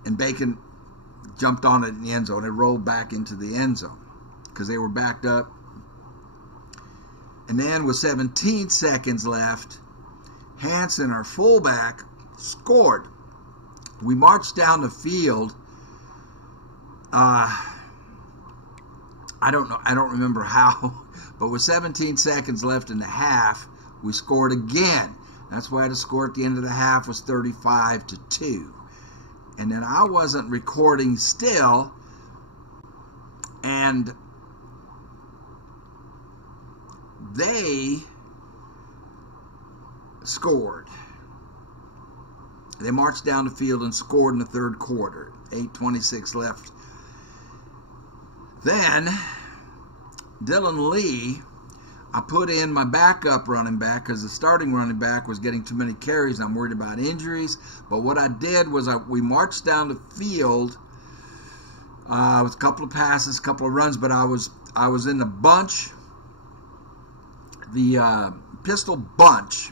and Bacon jumped on it in the end zone. It rolled back into the end zone because they were backed up. And then with 17 seconds left, Hansen, our fullback, scored. We marched down the field. I don't remember how, but with 17 seconds left in the half, we scored again. That's why the score at the end of the half was 35-2. And then I wasn't recording still, and they scored. They marched down the field and scored in the third quarter. 8:26 left. Then Dylan Lee, I put in my backup running back because the starting running back was getting too many carries. I'm worried about injuries. But what I did was we marched down the field with a couple of passes, a couple of runs, but I was in the bunch, the pistol bunch,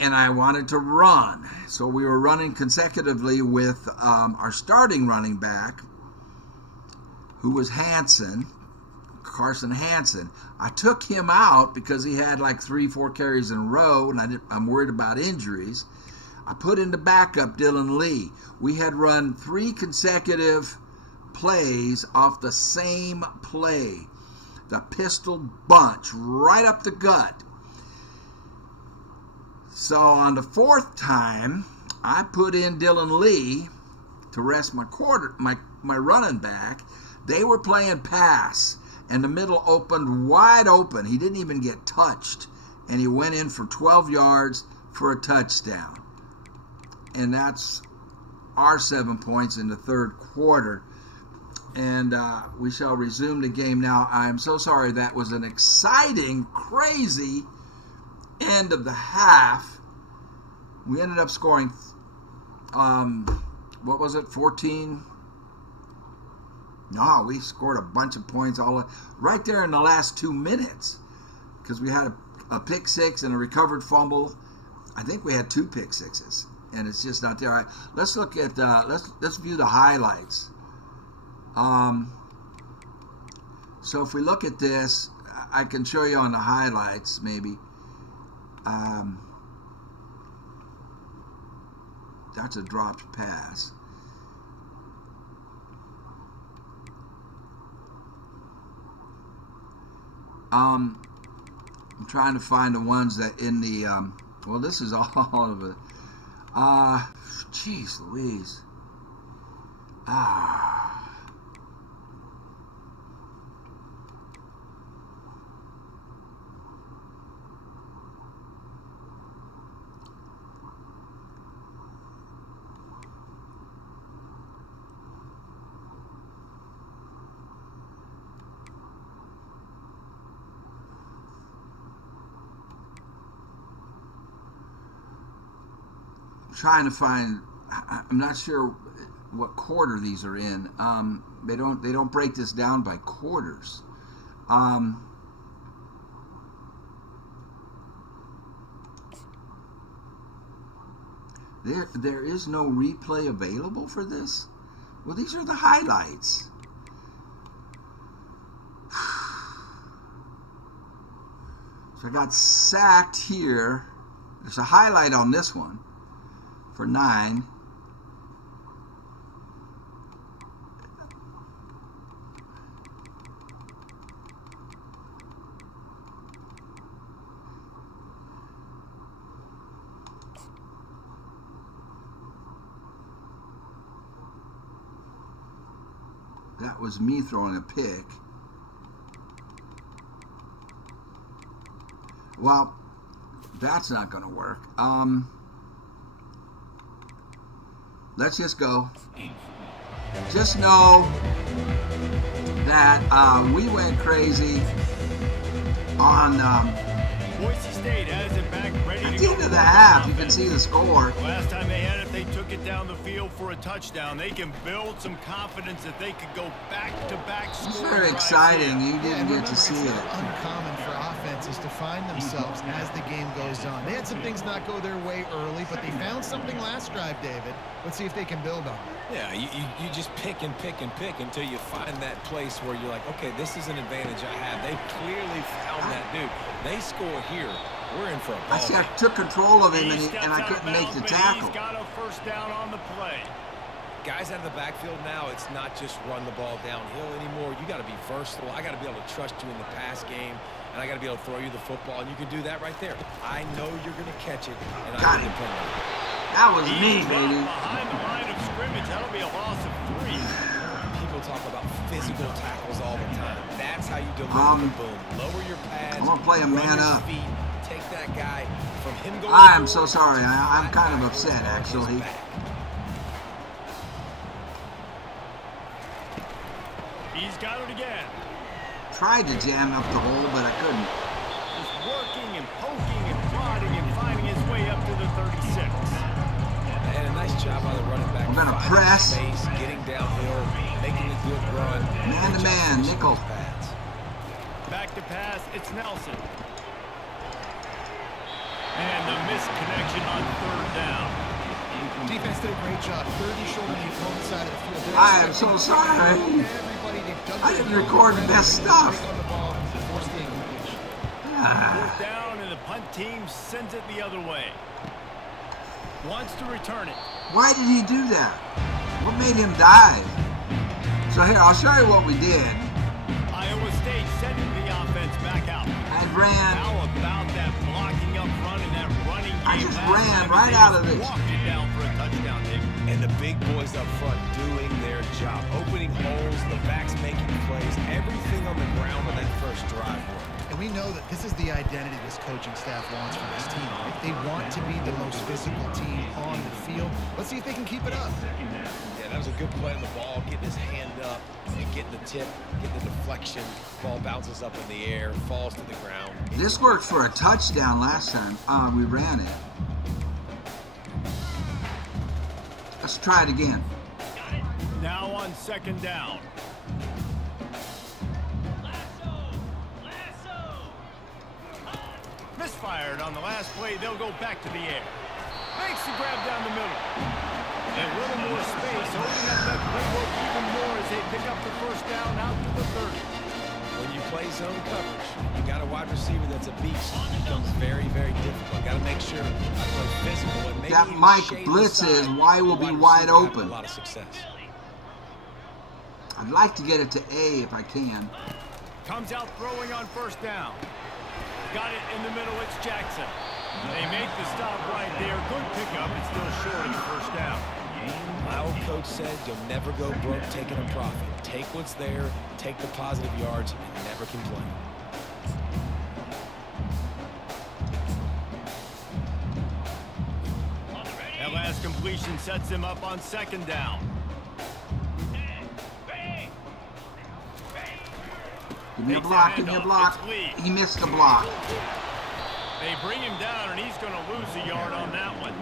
and I wanted to run. So we were running consecutively with our starting running back, who was Carson Hansen. I took him out because he had like 3-4 carries in a row, and I'm worried about injuries. I put in the backup Dylan Lee. We had run 3 consecutive plays off the same play, the pistol bunch, right up the gut. So on the 4th time, I put in Dylan Lee to rest my running back. They were playing pass, and the middle opened wide open. He didn't even get touched, and he went in for 12 yards for a touchdown. And that's our 7 points in the third quarter. And we shall resume the game now. I'm so sorry. That was an exciting, crazy end of the half. We ended up scoring, 14? No, we scored a bunch of points right there in the last 2 minutes because we had a pick six and a recovered fumble. I think we had 2 pick sixes, and it's just not there. Right, let's look at let's view the highlights. So if we look at this, I can show you on the highlights maybe. That's a dropped pass. I'm trying to find the ones that in the well, this is all of it. Jeez Louise. Trying to find. I'm not sure what quarter these are in. They don't break this down by quarters. There is no replay available for this. Well, these are the highlights. So I got sacked here. There's a highlight on this one for 9. That was me throwing a pick. Well, that's not going to work. Let's just go. Just know that we went crazy on Boise State has it back ready at to the go. end of the half. You can see the score. Last time they had it, they took it down the field for a touchdown. They can build some confidence that they could go back-to-back It's scoring very drives exciting. here. You didn't get to see it's it. not uncommon for offenses to find themselves as the game goes on. They had some things not go their way early, but they found something last drive, David. Let's see if they can build on it. Yeah, you just pick and pick and pick until you find that place where you're like, okay, this is an advantage I have. They clearly found that dude. They score here. We're in for a ball I game. took control of him He and steps I out of couldn't make bounds, the but tackle. He's got a first down on the play. Guys out of the backfield now, it's not just run the ball downhill anymore. You got to be versatile. I got to be able to trust you in the pass game, and I got to be able to throw you the football, and you can do that right there. I know you're going to catch it, and I Got can it. depend on it. That was He's me, dropped baby. behind the line of scrimmage. That'll be a loss of 3. People talk about physical tackles all the time. That's how you deliver the boom. Lower your pads. I'm gonna play a run man your up. feet, take that guy from him going I'm so forward sorry. to I'm flat kind of backwards upset, on his actually. back. He's got it again. Tried to jam up the hole, but I couldn't. Just working and poking and prodding and finding his way up to the 36. And a nice job by the running back. We're gonna finding press. Space, getting downhill, making a good run. Man to Good job man, finishing nickel. those pads. Back to pass, it's Nelson. And the missed connection on 3rd down. Defense did a great job. 30 short on the opponent's side of the field. They're I am expecting so sorry. everybody to dug I their didn't heel, record ran best right stuff. on the ball, forced the incompletion. 4th down, and the punt team sends it the other way. Wants to return it. Why did he do that? What made him dive? So here, I'll show you what we did. Iowa State sending the offense back out. I ran. How about that blocking up front and that running game? I just last ran time right they out just of this. Walked it down for a touchdown, Dave. And the big boys up front doing their job. Opening holes, the backs making plays, everything on the ground on that first drive work. And we know that this is the identity this coaching staff wants from this team. Right? They want to be the most physical team on the field. Let's see if they can keep it up. Yeah, that was a good play on the ball, getting his hand up and getting the tip, getting the deflection. Ball bounces up in the air, falls to the ground. This worked for a touchdown last time. We ran it. Let's try it again. Now on 2nd down. Misfired on the last play. They'll go back to the air. Makes the grab down the middle. A little more space, opening up that playbook even more as they pick up the 1st down out to the 30. When you play zone coverage, you got a wide receiver that's a beast. It becomes very, very difficult. Got to make sure I play physical and maybe That even Mike shade the blitzes, side. Y will The be wide wide receiver having open. A lot of success. I'd like to get it to A if I can. Comes out throwing on 1st down. Got it in the middle. It's Jackson. They make the stop right there. Good pickup. It's still short of the 1st down. My old coach said you'll never go broke taking a profit. Take what's there, take the positive yards, and never complain. That last completion sets him up on 2nd down. Give me a block, give me a block. He missed the block. They bring him down, and he's going to lose a yard on that one.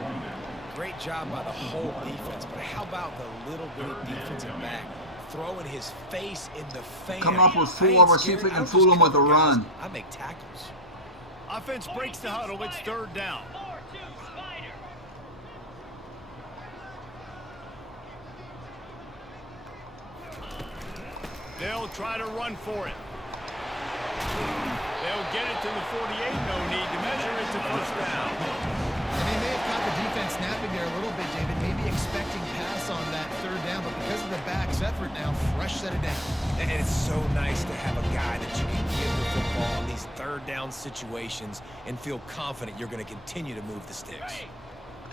Great job by the whole defense, but how about the little bitty defensive back throwing his face in the fan? Come up with 4. We'll see if we can fool him with a run. I make tackles. Offense breaks the huddle. It's 3rd down. They'll try to run for it. They'll get it to the 48. No need to measure it to 1st down. And they may have caught the defense napping there a little bit, David, maybe expecting pass on that 3rd down, but because of the back's effort now, fresh set it down. And it's so nice to have a guy that you can give the football in these 3rd down situations and feel confident you're going to continue to move the sticks.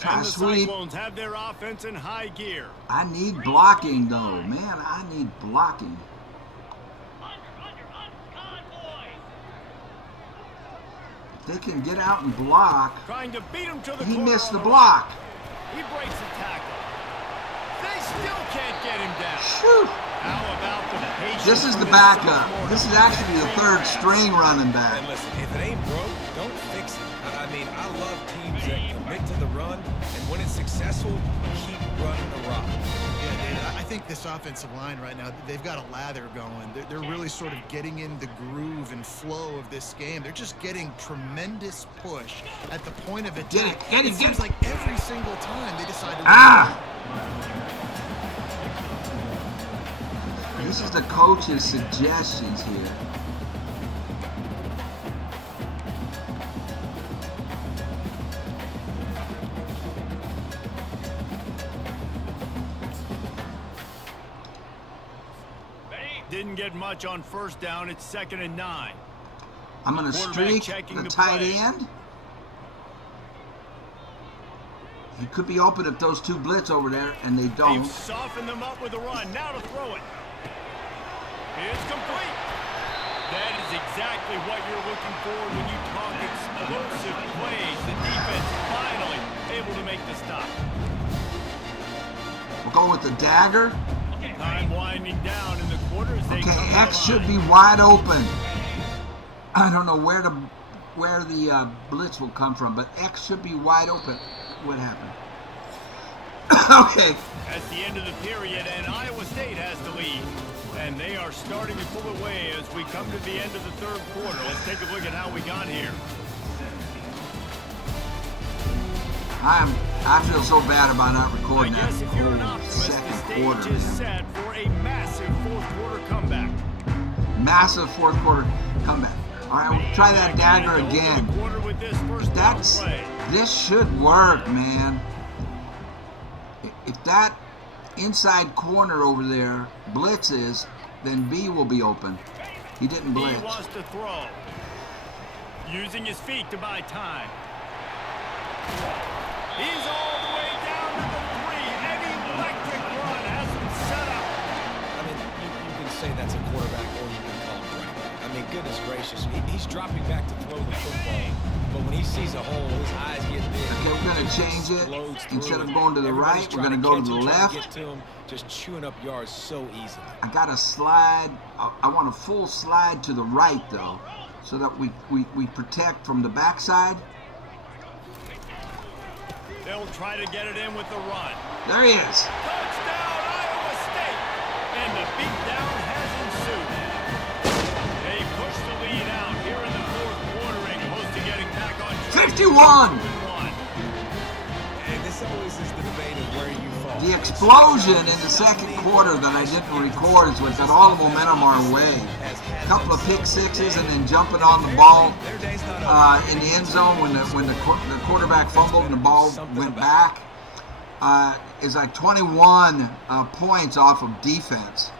And the Cyclones have their offense in high gear. I need blocking, though. Man, I need blocking. They can get out and block. Trying to beat him to the He corner missed on the block. Right. He breaks the tackle. They still can't get him down. Shoot. How about the patience? This is the backup. This is actually the 3rd string running back. And listen, if it ain't broke, don't fix it. I mean, I love teams that commit to the run, and when it's successful, keep running the rock. Yeah, David, I think this offensive line right now, they've got a lather going. They're really sort of getting in the groove and flow of this game. They're just getting tremendous push at the point of attack. It seems like every single time they decide to This is the coach's suggestions here. Didn't get much on 1st down. It's 2nd and 9. I'm going to streak the tight end. He could be open if those 2 blitz over there, and they don't. They've softened them up with a run. Now to throw it. It's complete. That is exactly what you're looking for when you talk explosive plays. The defense finally able to make the stop. We'll go with the dagger. Time winding down in the quarter as they Okay, come X should be wide open. I don't know where the blitz will come from, but X should be wide open. What happened? Okay. At the end of the period, and Iowa State has the lead. And they are starting to pull away as we come to the end of the 3rd quarter. Let's take a look at how we got here. I feel so bad about not recording I guess that if you're an whole optimist, the 2nd stage quarter. is set for a massive 4th quarter comeback. Massive 4th quarter comeback. All right, we'll try that dagger again. This should work, man. If that inside corner over there blitzes, then B will be open. He didn't blitz. He wants to throw. Using his feet to buy time. He's all the way down to the 3. An electric run has him set up. I mean, you can say that's a quarterback or you can call him running back. I mean, goodness gracious. He's dropping back to throw the football. But when he sees a hole, his eyes get big. Okay, we're going to change it. Instead of going to the right, we're going to go to the left. Get to him, just chewing up yards so easily. I got to slide. I want a full slide to the right, though, so that we protect from the backside. They'll try to get it in with the run. There he is. Touchdown, Iowa State! And the beatdown has ensued. They push the lead out here in the 4th quarter and close to getting back on track. 51! And this always is the debate of where you fall. The explosion in the 2nd quarter that I didn't record is what got all the momentum our way. A couple of pick sixes and then jumping on the ball in the end zone when the quarterback fumbled and the ball went back. Is like 21 points off of defense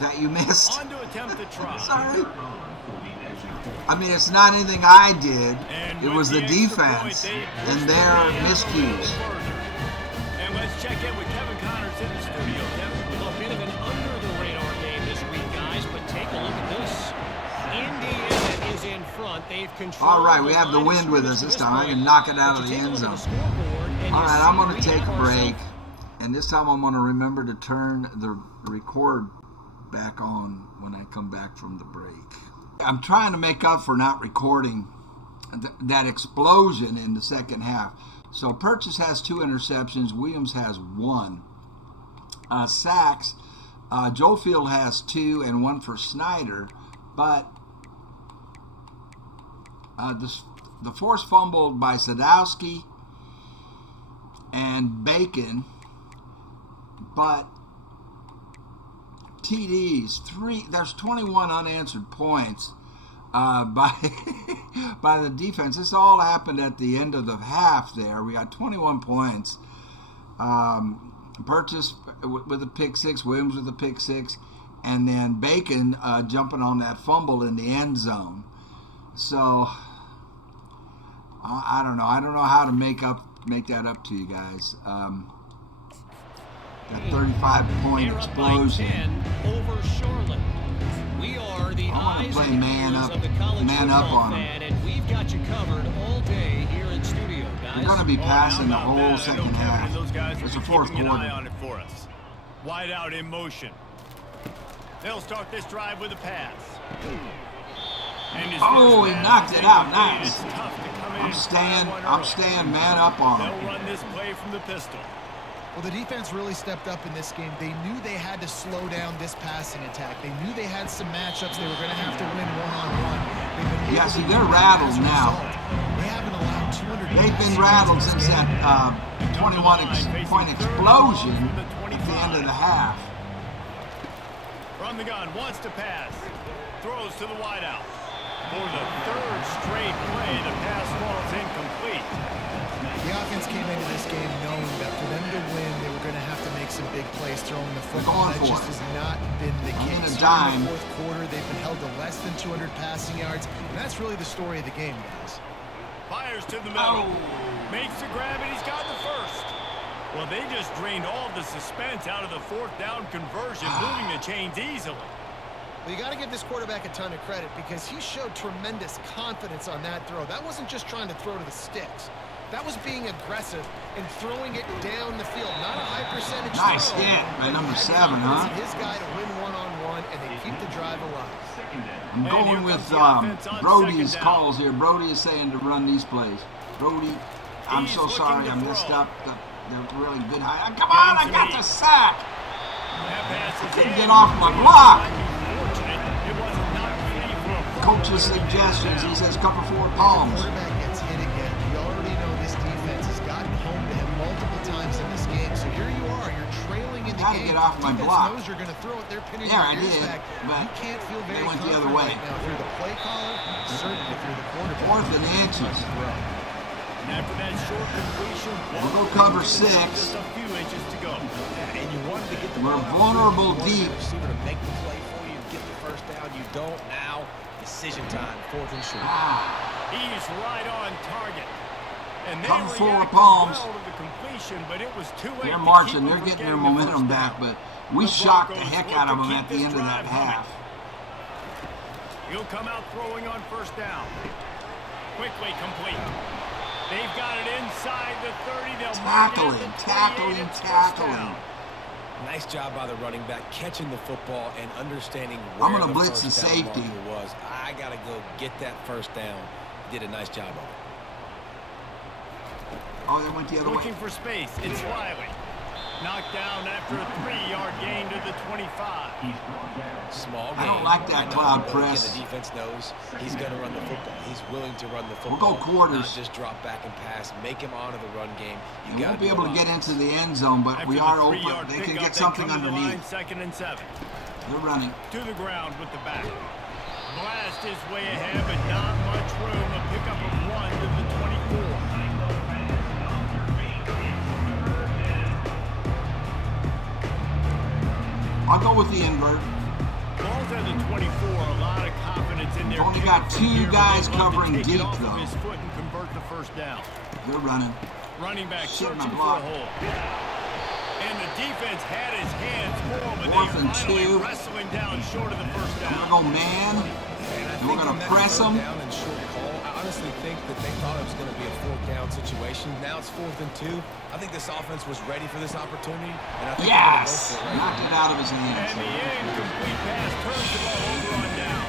that you missed. On to attempt to try. Sorry. I mean, it's not anything I did. It was the defense and their miscues. And let's Let's check in with Kevin Connors in the studio. Kevin? A bit of an under-the-radar game this week, guys, but take a look at this. Indiana is in front. They've controlled. All right, we have the wind with us this time. I can knock it out of the end zone. All right, I'm going to take a break, and this time I'm going to remember to turn the record back on when I come back from the break. I'm trying to make up for not recording that explosion in the second half. So Purchase has 2 interceptions. Williams has 1. Sacks, Joe Field has 2 and 1 for Snyder. But the forced fumble by Sadowski and Bacon. But TDs, there's 21 unanswered points by by the defense. This all happened at the end of the half there. We got 21 points. Purchase with a pick 6, Williams with a pick 6, and then Bacon jumping on that fumble in the end zone. So I don't know. I don't know how to make that up to you guys. That 35-point explosion. Over Charlotte. We are the eyes play and man ears up, of the college man up football on fan, and we've got you covered all day here in studio, guys. They're going to be passing the whole I second know half. Kevin and those guys It's will the be fourth keeping an eye quarter. on it for us. Wide out in motion. They'll start this drive with a pass. And his Oh, first he pass knocked is it out. incomplete. Nice. It's tough to come in I'm and fire one staying early. man up on They'll him. run this play from the pistol. Well, the defense really stepped up in this game. They knew they had to slow down this passing attack. They knew they had some matchups they were going to have to win one-on-one. Yeah, see, they're rattled now. They haven't allowed 200. They've been rattled since that 21-point explosion at the end of the half. From the gun, wants to pass. Throws to the wideout. For the 3rd straight play, the pass falls incomplete. The offense came into this game knowing that for them to win, they were going to have to make some big plays throwing the football. That just has not been the case. Dime. In the fourth quarter, they've been held to less than 200 passing yards, and that's really the story of the game, guys. Fires to the middle. Makes the grab, and he's got the first. Well, they just drained all the suspense out of the 4th down conversion, moving the chains easily. Well, you got to give this quarterback a ton of credit because he showed tremendous confidence on that throw. That wasn't just trying to throw to the sticks. That was being aggressive and throwing it down the field. Not a high percentage Nice throw. hit by number He 7, had huh? His guy to win one-on-one, and they keep the drive alive. I'm going with Brody's calls here. Brody is saying to run these plays. Brody, I'm so sorry I messed up. They're really good. Come on, I got the sack. I couldn't get off my block. Coach's suggestions, he says cover 4 palms. Quarterback gets hit again. We already know this defense has gotten home to him multiple times in this game. So here you are, you're trailing in the Gotta game. get off my Defense block. knows you're going to throw it. They're pinning Yeah, your I ears did, back. but You can't feel very they went the other confident way. right now. If you're the play caller, certainly if you're the quarterback. 4th and inches. And after that short completion, We'll go cover 6. just a few inches to go. And you wanted to get the We're ball out. vulnerable You wanted deep. the receiver to make the play for you, get the first down. You don't now. Decision time, 4th and short. He's right on target. And they Cover 4 reacted palms. well to the completion, but it was too late They're to marching. keep They're them from getting their getting the momentum first back, down. but we The shocked the Broncos heck look out of to them keep at the this end of that drive humming. half. He'll come out throwing on 1st down. Quickly complete. They've got it inside the 30. They'll mark it at the 28. It's first down. Nice job by the running back, catching the football and understanding I'm where gonna the blitz first the down safety. marker was. I got to go get that first down. Did a nice job of it. Oh, they went the other way. Looking for space. It's Wiley. Knocked down after a 3-yard gain to the 25. Small game. I don't like that I know, cloud but press. again, the defense knows he's going to run the football. He's willing to run the We'll football. go quarters. Not just drop back and pass. Make him honor the run game. We You won't got be able to get into the end zone, but After we the are 3-yard open. They can pickup, get they something come to the line, underneath. 2nd and 7. They're running. To the ground with the back. Blast his way ahead, but not much room. A pickup of 1 to the 24. I'll go with the invert. Ball's at the 24. A lot of confidence in there. Only got 2 guys covering deep, though. His foot and convert the first down. They're running. Running back Shit, my searching for a block. hole. And the defense had his hands full, but Fourth they and finally 2. wrestling down short of the first We're down. going to go man. And we're going to press them. Down and short call. I honestly think that they thought it was going to be a 4th down situation. Now it's 4th and 2. I think this offense was ready for this opportunity. And I think Yes! they're gonna go for it right Knocked it out of his And hands. the incomplete pass turns the ball over on down.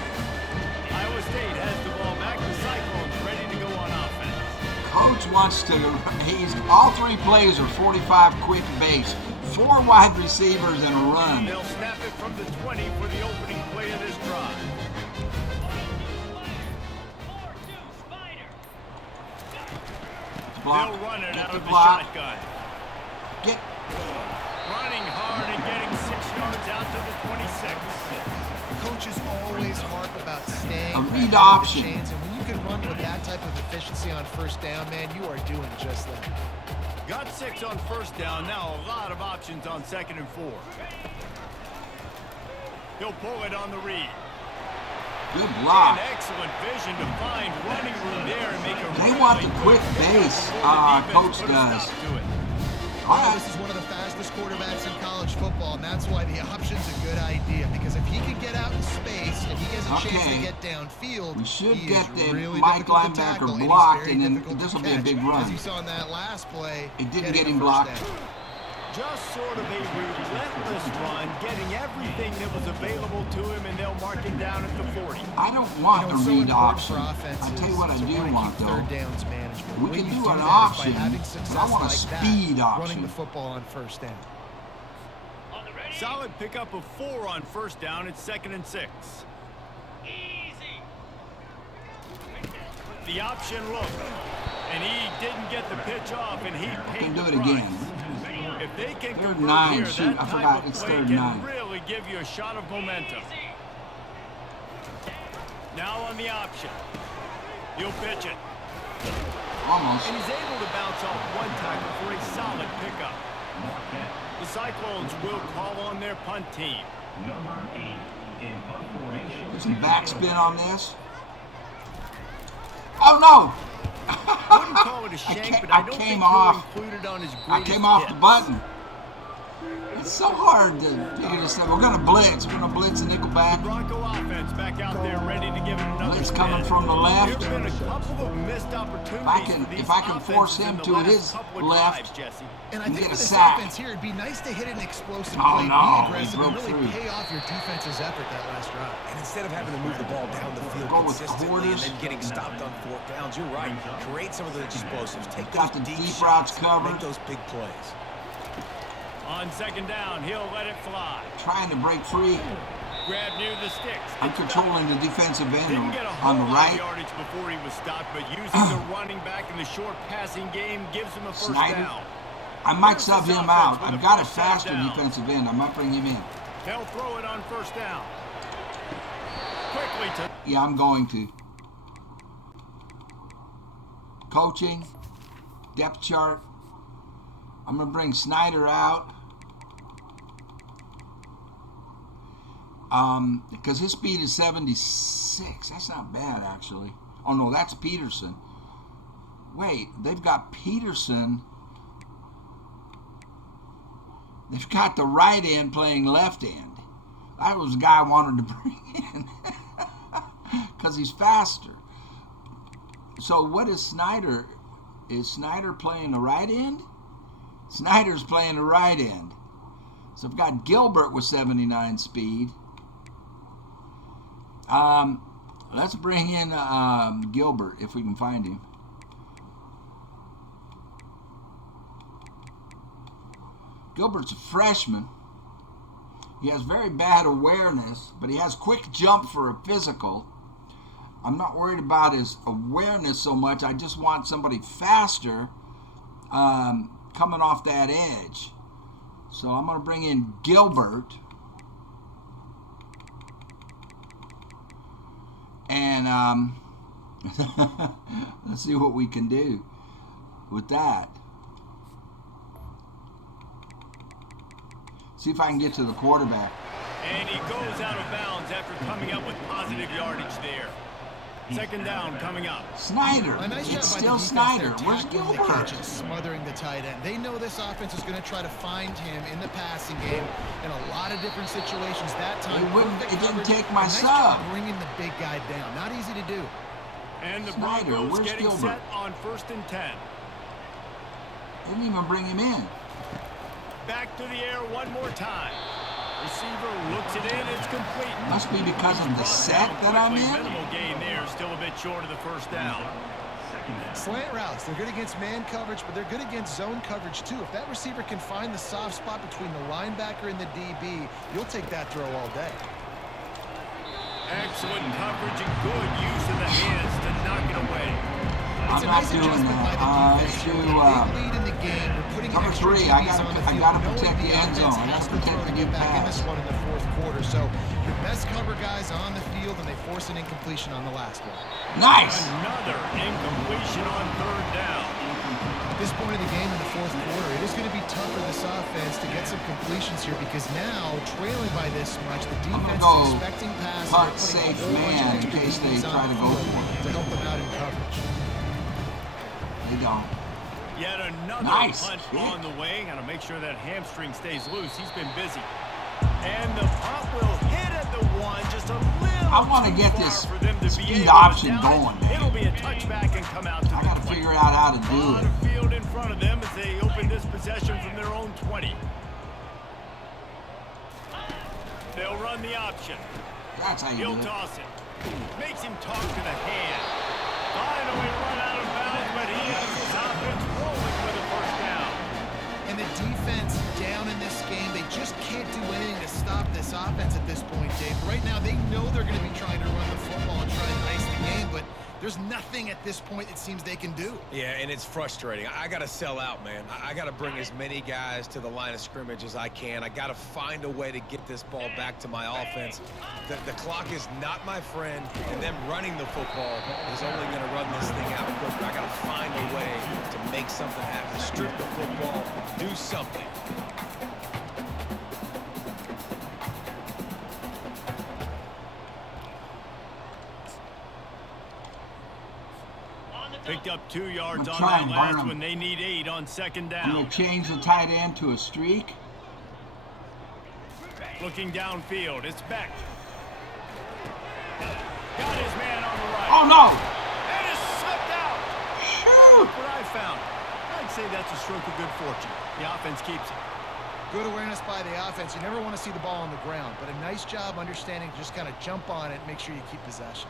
Iowa State has the ball back. The Cyclones ready to go on offense. Coach wants to, all 3 plays are 45 quick base. 4 wide receivers and a run. They'll snap it from the 20 for the opening play of this drive. Block. They'll run it Get out the of the block. shotgun. Get. Running hard and getting 6 yards out to the 26. Coaches always harp about staying A read ahead of the option. chains, and when you can run with that type of efficiency on first down, man, you are doing just that. Got 6 on first down. Now a lot of options on 2nd and 4. He'll pull it on the read. Good block. And excellent vision to find running room there and make a They really want the quick quick base, tackle before the defense Coach put a does. stop to it. All Well, right. this is one of the fastest quarterbacks in college football, and that's why the option's a good idea. Because if he can get out in space, if he gets a chance Okay. to get downfield, We should he get is the really Mike difficult to linebacker tackle, and he's blocked, very and then difficult this to will be a catch. big run. As you saw in that last play, It didn't getting get a him first blocked. down. Just sort of a relentless run, getting everything that was available to him, and they'll mark him down at the 40. I don't want You know, the it's so read important option. for I'll offenses tell you what I to do wanna want, keep though. third downs management. We The way can you do an that is by option, having but I success want a like that, speed running option. the football on first down. Solid pickup of 4 on first down. It's 2nd and 6. The option look, and he didn't get the pitch off, and he paid Can do the it price. again. If they can Third convert 9, here, shoot, that I type forgot, of it's play third can 9. really give you a shot of momentum. Now on the option. He'll pitch it. Almost. And he's able to bounce off one tackle for a solid pickup. The Cyclones will call on their punt team. There's some backspin on this. Oh, no! Wouldn't call it a shank, but I don't think he'll include it on his I greatest came off the hits. button. It's so hard to figure this out. We're going to blitz. We're going to blitz a nickel back. Bronco offense back out there ready to give it another Blitz spin. coming from the left. There've been a couple of missed opportunities If I can force him to his left, Jesse. And I and think get a with this sack. offense here, it'd be nice to hit an explosive Oh, play, no, be he aggressive, and broke really through. pay off your defense's effort that last drive. And instead of having to move the ball down the field Go with consistently and quarters. then getting stopped on 4th downs, you're right. Create some of the explosives. Take Got those the deep deep routes shots. covered. Make those big plays. On 2nd down, he'll let it fly. Trying to break free. Grab near the sticks. I'm controlling the defensive end Didn't get a on whole the lot of right. yardage before he was stopped, but using the running back in the short passing game gives him a first Snyder. down. I might There's sub this him offense out. with I've a got a first set of faster downs. defensive end. I might bring him in. They'll throw it on first down. Quickly to Yeah, I'm going to. Coaching. Depth chart. I'm going to bring Snyder out. Because his speed is 76. That's not bad, actually. Oh, no, that's Peterson. Wait, they've got Peterson. They've got the right end playing left end. That was the guy I wanted to bring in. Because he's faster. So what is Snyder? Is Snyder playing the right end? Snyder's playing the right end. So I've got Gilbert with 79 speed. Let's bring in Gilbert if we can find him. Gilbert's a freshman. He has very bad awareness, but he has quick jump for a physical. I'm not worried about his awareness so much. I just want somebody faster coming off that edge. So I'm going to bring in Gilbert. And let's see what we can do with that. See if I can get to the quarterback. And he goes out of bounds after coming up with positive yardage there. Second down coming up. Snyder. A nice job It's by still the defense Snyder. there, Where's tackling the Gilbert? catch and smothering the tight end. They know this offense is going to try to find him in the passing game in a lot of different situations. That time, It didn't take my nice job sub. bringing the big guy down. Not easy to do. And the Snyder, Broncos where's getting Gilbert? set on 1st and 10. Didn't even bring him in. Back to the air one more time. Receiver looks it in. It's complete. Must be because of the set that I'm in. Minimal gain there. Still a bit short of the first down. Slant routes, they're good against man coverage, but they're good against zone coverage too. If that receiver can find the soft spot between the linebacker and the DB, you'll take that throw all day. Excellent coverage and good use of the hands to knock it away. It's a nice adjustment by the defense. With a big lead in the game, we're putting Number extra 3, DBs on the I field, gotta knowing protect the end zone. offense I has gotta to throw protect to the get back in pass. this one in the fourth quarter. So your best cover guys on the field, and they force an incompletion on the last one. Nice. Another incompletion on 3rd down. At this point in the game in the fourth quarter, it is going to be tough for this offense to get some completions here because now, trailing by this much, the defense go is expecting passes. punt They're putting a safe whole bunch of man in extra case they DBs on try the to go field for it. to help them out in coverage. They don't. Yet another Nice punt kick. on the way. Got to make sure that hamstring stays loose. He's been busy. And the punt will hit at the 1. Just a little I want to too get far this for them to be speed able to option down going, it. man. It'll be a touchback and come out to I the got to 20. figure out how to A do lot it. of field in front of them as they open this possession from their own 20. They'll run the option. That's how you He'll do it. toss it. Makes him talk to the hand. Finally run out of bounds, but he has his offense rolling with a first down. And the defense down in this game, they just can't do anything to stop this offense at this point, Dave. Right now, they know they're going to be trying to run the football and try to ice the game, but there's nothing at this point it seems they can do. Yeah, and it's frustrating. I got to sell out, man. I got to bring as many guys to the line of scrimmage as I can. I got to find a way to get this ball back to my offense. The clock is not my friend, and them running the football is only going to run this thing out quicker. I got to find a way to make something happen. Strip the football, do something. Picked up 2 yards I'm on trying, that last Barnum. one. They need 8 on 2nd I'm down. going to change the tight end to a streak. Looking downfield. It's Beck. Got his man on the right. Oh, no. And is slipped out. Shoot. What I found. I'd say that's a stroke of good fortune. The offense keeps it. Good awareness by the offense. You never want to see the ball on the ground, but a nice job understanding to just kind of jump on it and make sure you keep possession.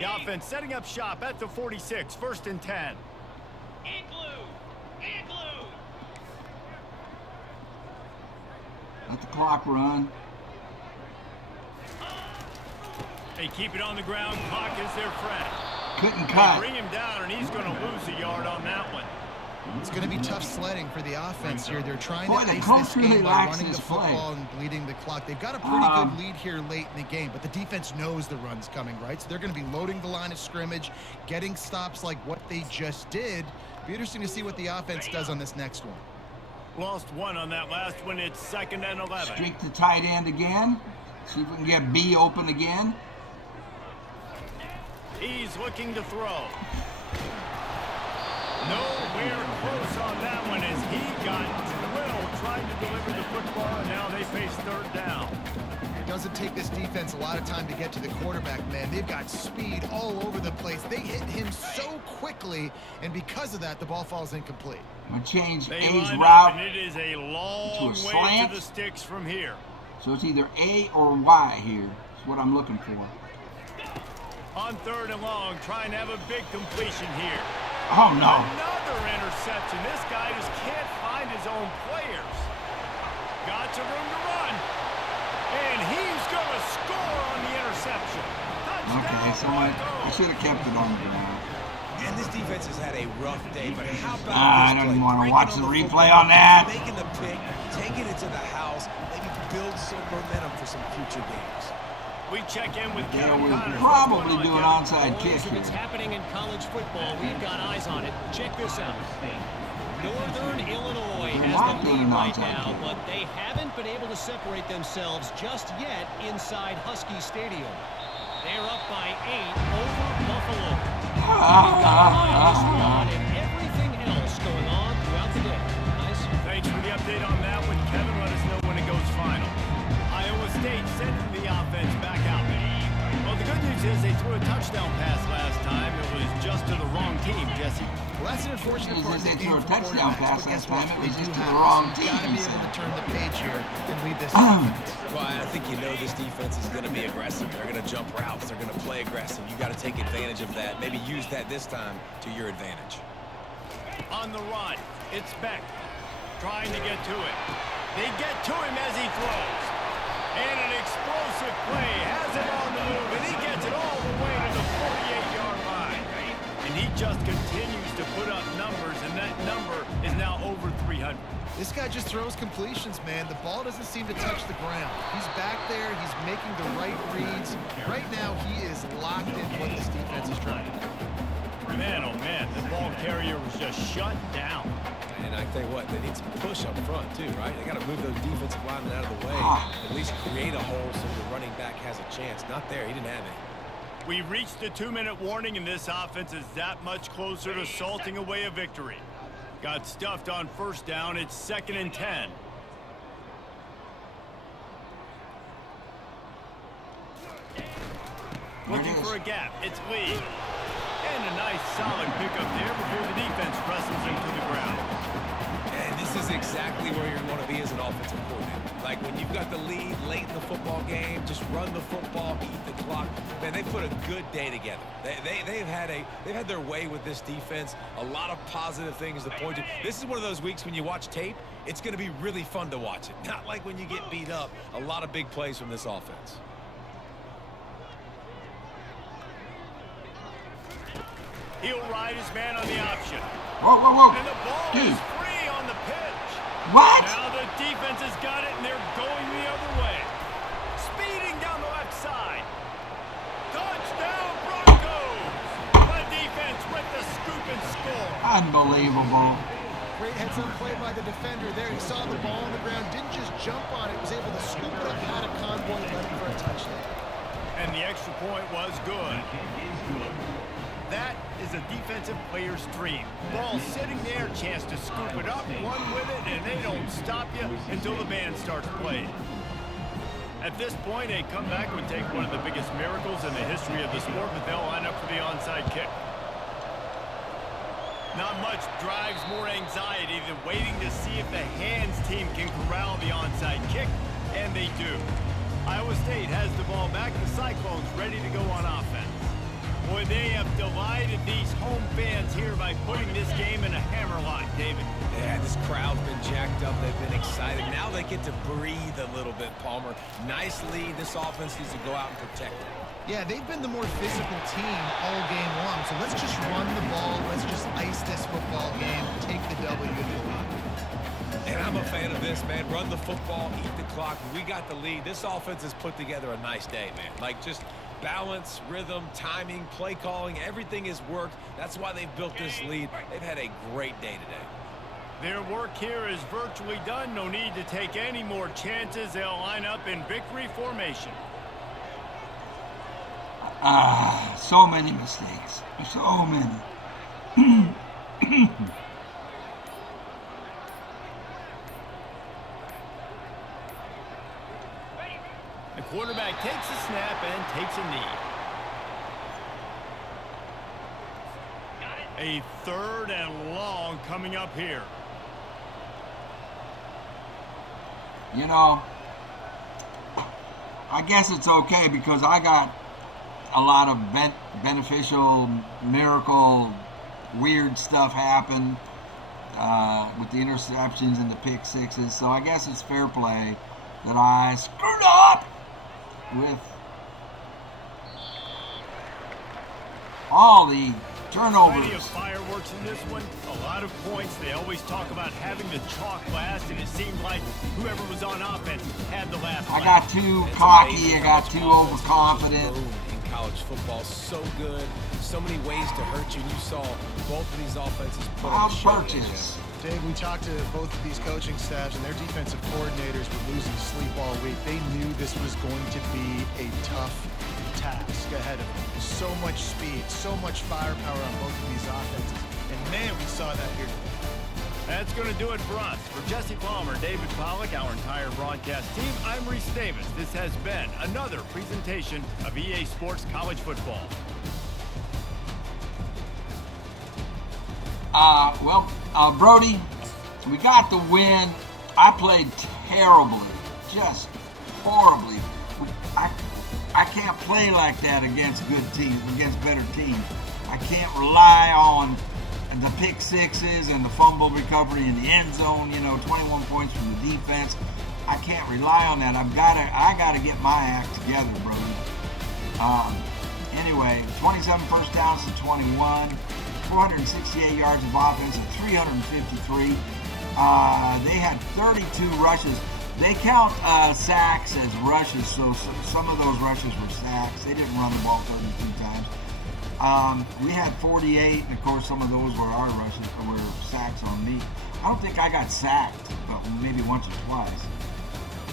The offense setting up shop at the 46, 1st and 10. Let the clock run. They keep it on the ground. Clock is their friend. Couldn't They cut. bring him down, and he's going to lose a yard on that one. It's going to be tough sledding for the offense here. They're trying Boy, to the ice coach this really game by likes running this the play. football and bleeding the clock. They've got a pretty good lead here late in the game, but the defense knows the run's coming, right? So they're going to be loading the line of scrimmage, getting stops like what they just did. Be interesting to see what the offense does on this next one. Lost 1 on that last one. It's 2nd and 11. Streak the tight end again. See if we can get B open again. He's looking to throw. Nowhere close on that one as he got drilled trying to deliver the football, and now they face 3rd down. It doesn't take this defense a lot of time to get to the quarterback, man. They've got speed all over the place. They hit him so quickly, and because of that, the ball falls incomplete. I'm going to change They A's line up, route. and it is a long to a way slant. to the sticks from here. So it's either A or Y here. That's what I'm looking for. On 3rd and long, trying to have a big completion here. Oh, no. Another interception. This guy just can't find his own players. Got some room to run. And he's going to score on the interception. Touchdown, Okay, so I should have kept it on the ground. And this defense has had a rough day, but how about I this don't play? even want to Breaking watch on the replay football, on that. Making the pick, taking it to the house, maybe build some momentum for some future games. We check in with Yeah, Kevin we'll Connors. probably What's do going an on, onside kick If it's here. happening in college football, we've got eyes on it. Check this out. Northern Illinois They're has not the doing lead an right onside now, kick. but they haven't been able to separate themselves just yet inside Husky Stadium. They're up by 8 over Buffalo. We've got an eye on this one and everything else going on throughout the day. Nice. Thanks for the update on that one, Kevin. Let us know when it goes final. Iowa State sending the offense back out. Well, the good news is they threw a touchdown pass last time. It was just to the wrong team, Jesse. Well, that's an unfortunate part of the They game threw a for touchdown quarterbacks, pass but guess last time. what? It They was do just to have the it. wrong So you've got to team, be able to so. turn the page here and lead this offense. Well, I think you know this defense is going to be aggressive. They're going to jump routes. They're going to play aggressive. You got to take advantage of that. Maybe use that this time to your advantage. On the run, it's Beck trying to get to it. They get to him as he throws. And an explosive play has it on the move, and he gets it all the way to the 48-yard line. And he just continues to put up numbers, and that number is now over 300. This guy just throws completions, man. The ball doesn't seem to touch the ground. He's back there. He's making the right reads. Right now, he is locked in what this defense is trying to do. Man, oh man, the ball carrier was just shut down. And I tell you what, they need some push up front too, right? They got to move those defensive linemen out of the way. At least create a hole so the running back has a chance. Not there. He didn't have it. We reached the 2-minute warning, and this offense is that much closer to salting away a victory. Got stuffed on first down. It's 2nd and 10. Looking for a gap. It's Lee. And a nice solid pickup there before the defense wrestles him to the ground. And this is exactly where you want to be as an offensive coordinator. Like when you've got the lead late in the football game, just run the football, eat the clock. Man, they put a good day together. They've had their way with this defense. A lot of positive things to point to. This is one of those weeks when you watch tape, it's going to be really fun to watch it. Not like when you get beat up. A lot of big plays from this offense. He'll ride his man on the option. Whoa, whoa, whoa. And the ball Dude. is free on the pitch. What? Now the defense has got it, and they're going the other way. Speeding down the left side. Touchdown, Broncos! The defense with the scoop and score. Unbelievable. Great heads-up play by the defender there. He saw the ball on the ground, didn't just jump on it, was able to scoop it up, had a convoy, led him for a touchdown. And the extra point was good. That is a defensive player's dream. Ball sitting there, chance to scoop it up, run with it, and they don't stop you until the band starts playing. At this point, a comeback would take one of the biggest miracles in the history of the sport, but they'll line up for the onside kick. Not much drives more anxiety than waiting to see if the hands team can corral the onside kick, and they do. Iowa State has the ball back. The Cyclones ready to go on offense. Boy, they have divided these home fans here by putting this game in a hammerlock, David. Yeah, this crowd's been jacked up. They've been excited. Now they get to breathe a little bit, Palmer. Nice lead. This offense needs to go out and protect it. Yeah, they've been the more physical team all game long. So let's just run the ball. Let's just ice this football game. Take the W and move on. And I'm a fan of this, man. Run the football, eat the clock. We got the lead. This offense has put together a nice day, man. Like just balance, rhythm, timing, play calling, everything has worked. That's why they've built this lead. They've had a great day today. Their work here is virtually done. No need to take any more chances. They'll line up in victory formation. So many mistakes. So many. The quarterback takes a snap and takes a knee. A 3rd and long coming up here. You know, I guess it's okay because I got a lot of beneficial, miracle, weird stuff happen with the interceptions and the pick sixes. So I guess it's fair play that I screwed up with all the turnovers. Plenty of fireworks in this one. A lot of points. They always talk about having the chalk last, and it seemed like whoever was on offense had the last. I got too cocky. I got too overconfident. In college football, so good. So many ways to hurt you. You saw both of these offenses put on a show. Purchase. Dave, we talked to both of these coaching staffs, and their defensive coordinators were losing sleep all week. They knew this was going to be a tough task ahead of them. So much speed, so much firepower on both of these offenses. And man, we saw that here today. That's going to do it for us. For Jesse Palmer, David Pollack, our entire broadcast team, I'm Reese Davis. This has been another presentation of EA Sports College Football. Brody, we got the win. I played terribly, just horribly. I can't play like that against good teams, against better teams. I can't rely on the pick sixes and the fumble recovery in the end zone. 21 points from the defense. I can't rely on that. I gotta get my act together, Brody. Anyway, 27 first downs to 21. 468 yards of offense and 353. They had 32 rushes. They count sacks as rushes, so some of those rushes were sacks. They didn't run the ball 32 times. We had 48, and of course some of those were our rushes, were sacks on me. I don't think I got sacked, but maybe once or twice.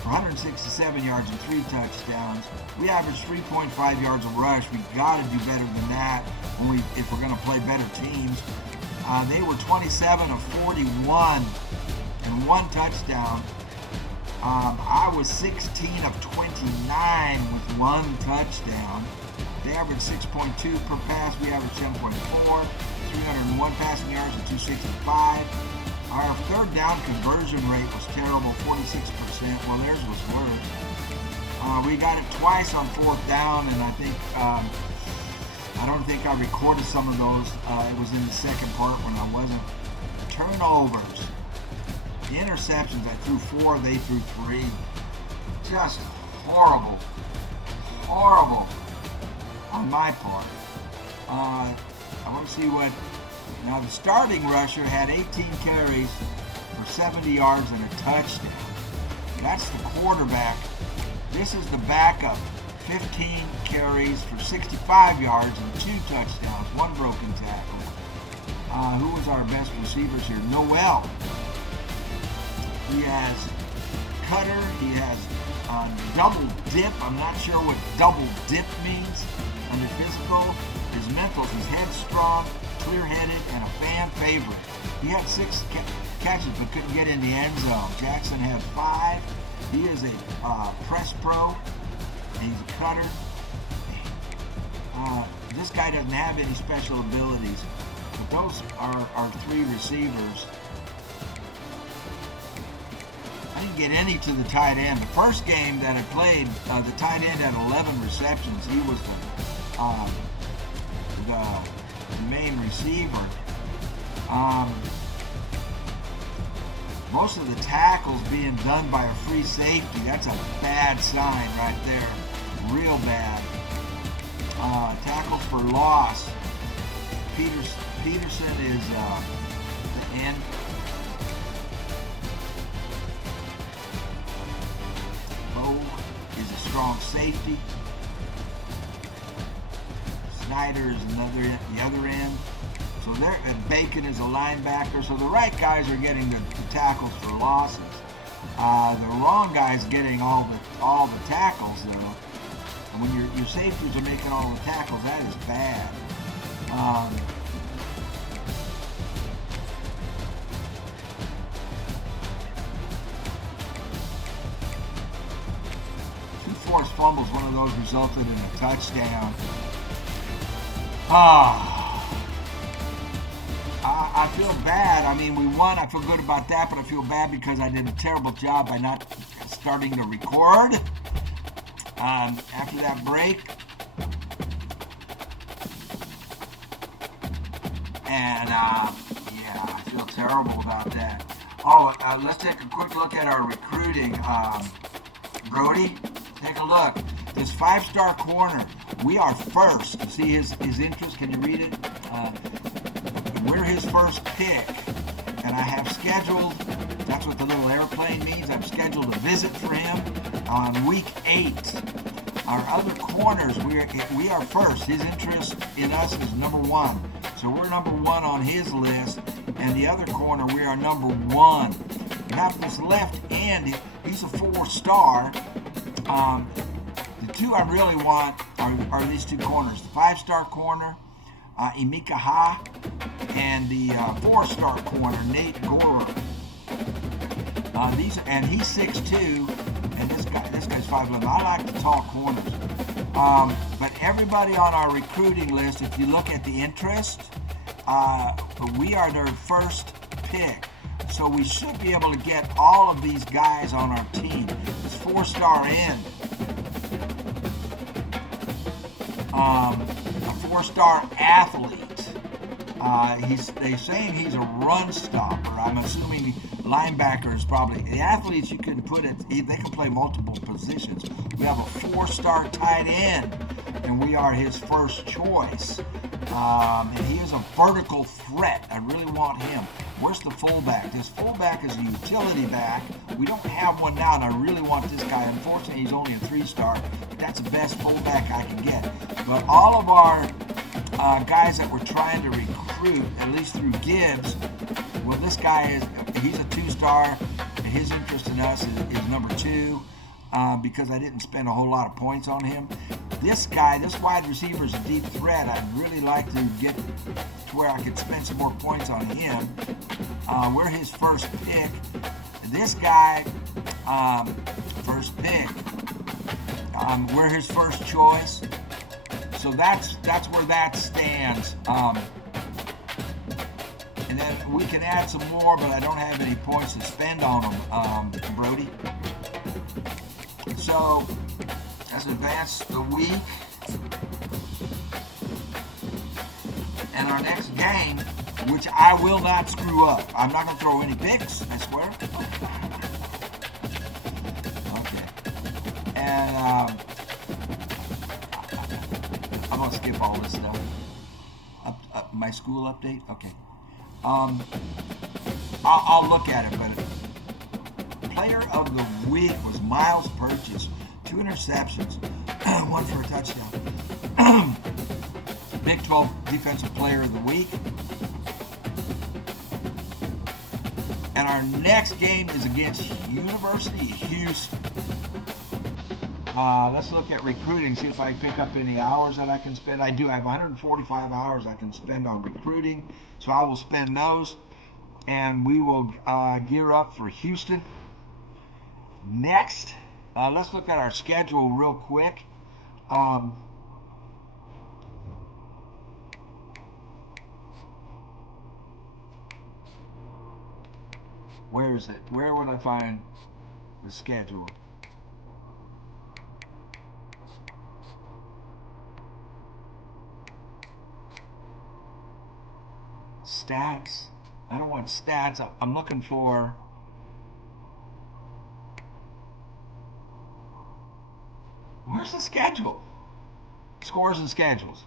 167 yards and 3 touchdowns. We averaged 3.5 yards a rush. We got to do better than that if we're going to play better teams. They were 27 of 41 and 1 touchdown. I was 16 of 29 with 1 touchdown. They averaged 6.2 per pass. We averaged 7.4. 301 passing yards and 265. Our third down conversion rate was terrible, 46%. Well, theirs was worse. We got it twice on 4th down, and I don't think I recorded some of those. It was in the second part when I wasn't. Turnovers. The interceptions, I threw 4, they threw 3. Just horrible. Horrible on my part. I want to see what... Now, the starting rusher had 18 carries for 70 yards and a touchdown. That's the quarterback. This is the backup. 15 carries for 65 yards and 2 touchdowns, 1 broken tackle. Who was our best receivers here? Noel. He has cutter. He has double dip. I'm not sure what double dip means under physical. His mentals, he's headstrong, clear-headed, and a fan favorite. He had 6 catches but couldn't get in the end zone. Jackson had 5. He is a press pro. He's a cutter. This guy doesn't have any special abilities, but those are our 3 receivers. I didn't get any to the tight end. The first game that I played, the tight end had 11 receptions. He was the main receiver. Most of the tackles being done by a free safety. That's a bad sign right there. Real bad. Tackles for loss. Peterson is the end. Bo is a strong safety. Snyder is the other end. So Bacon is a linebacker. So the right guys are getting the tackles for losses. The wrong guys getting all the tackles though. And when your safeties are making all the tackles, that is bad. Two forced fumbles, one of those resulted in a touchdown. I feel bad. I mean, we won. I feel good about that, but I feel bad because I did a terrible job by not starting to record after that break. And, yeah, I feel terrible about that. Let's take a quick look at our recruiting. Brody, take a look. This 5-star corner, we are first. You see his interest? Can you read it? We're his first pick, and I have scheduled, that's what the little airplane means, I've scheduled a visit for him on week 8. Our other corners, we are first. His interest in us is number 1. So we're number 1 on his list. And the other corner, we are number 1. We have this left end. He's a 4-star. The two I really want are these two corners. The 5-star corner, Emeka Ha, and the 4-star corner, Nate Gorer. And he's 6'2", and this guy's 5'11". I like the tall corners. But everybody on our recruiting list, if you look at the interest, we are their first pick. So we should be able to get all of these guys on our team. This 4-star end, a 4-star athlete. They're saying he's a run stopper. I'm assuming linebacker is probably the athletes you can put it. They can play multiple positions. We have a 4-star tight end, and we are his first choice. And he is a vertical threat. I really want him. Where's the fullback? This fullback is a utility back. We don't have one now, and I really want this guy. Unfortunately, he's only a 3-star. That's the best fullback I can get. But all of our guys that we're trying to recruit, at least through Gibbs, well, this guy he's a 2-star, and his interest in us is number 2 because I didn't spend a whole lot of points on him. This guy, this wide receiver is a deep threat. I'd really like to get to where I could spend some more points on him. We're his first pick. This guy, first pick. We're his first choice. So that's where that stands. And then we can add some more, but I don't have any points to spend on them, Brody. So let's advance the week. And our next game, which I will not screw up. I'm not going to throw any picks, I swear. Okay. And I'm going to skip all this stuff. Up my school update? Okay. I'll look at it, but player of the week was Miles Purchase. 2 interceptions, 1 for a touchdown. Big 12 defensive player of the week. And our next game is against University of Houston. Let's look at recruiting, see if I can pick up any hours that I can spend. I do have 145 hours I can spend on recruiting, so I will spend those. And we will gear up for Houston. Next, let's look at our schedule real quick. Where is it? Where would I find the schedule? Stats. I don't want stats. I'm looking for where's the schedule? Scores and schedules.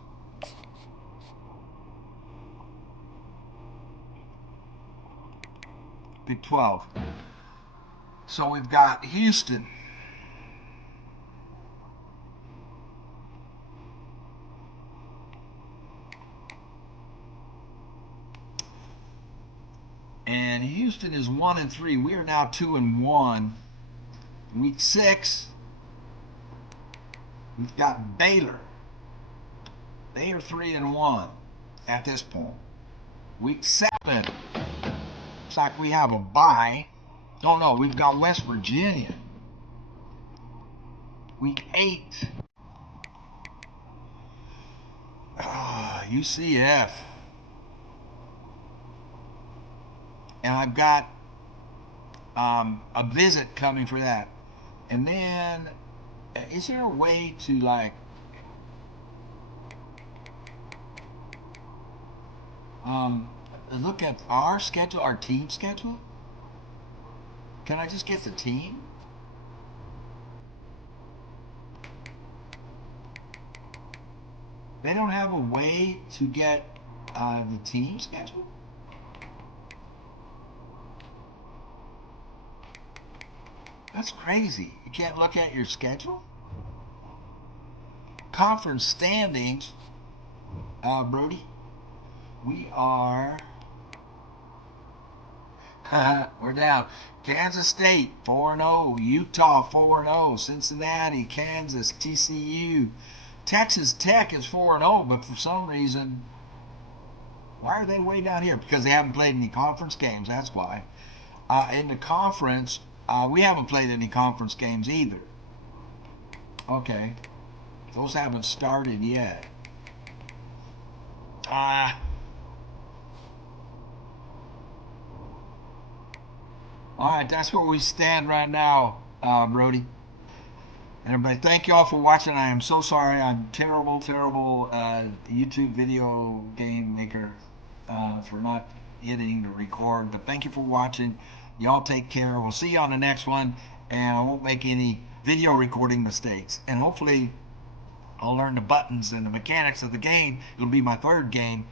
Big 12. So we've got Houston. And Houston is 1-3. We are now 2-1. Week 6, we've got Baylor. They are 3-1 at this point. Week 7, looks like we have a bye. Oh no, we've got West Virginia. Week 8, UCF. And I've got a visit coming for that. And then, is there a way to like look at our schedule, our team schedule? Can I just get the team? They don't have a way to get the team schedule? That's crazy. You can't look at your schedule? Conference standings, Brody. We are We're down. Kansas State 4-0, Utah 4-0, Cincinnati, Kansas, TCU, Texas Tech is 4-0, but for some reason, why are they way down here? Because they haven't played any conference games. That's why. In the conference, we haven't played any conference games either. Okay, those haven't started yet. All right, that's where we stand right now, Brody. And everybody, thank you all for watching. I am so sorry. I'm terrible YouTube video game maker for not hitting the record. But thank you for watching. Y'all take care. We'll see you on the next one. And I won't make any video recording mistakes. And hopefully I'll learn the buttons and the mechanics of the game. It'll be my third game.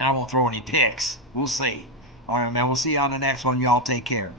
I won't throw any picks. We'll see. All right, man. We'll see you on the next one. Y'all take care.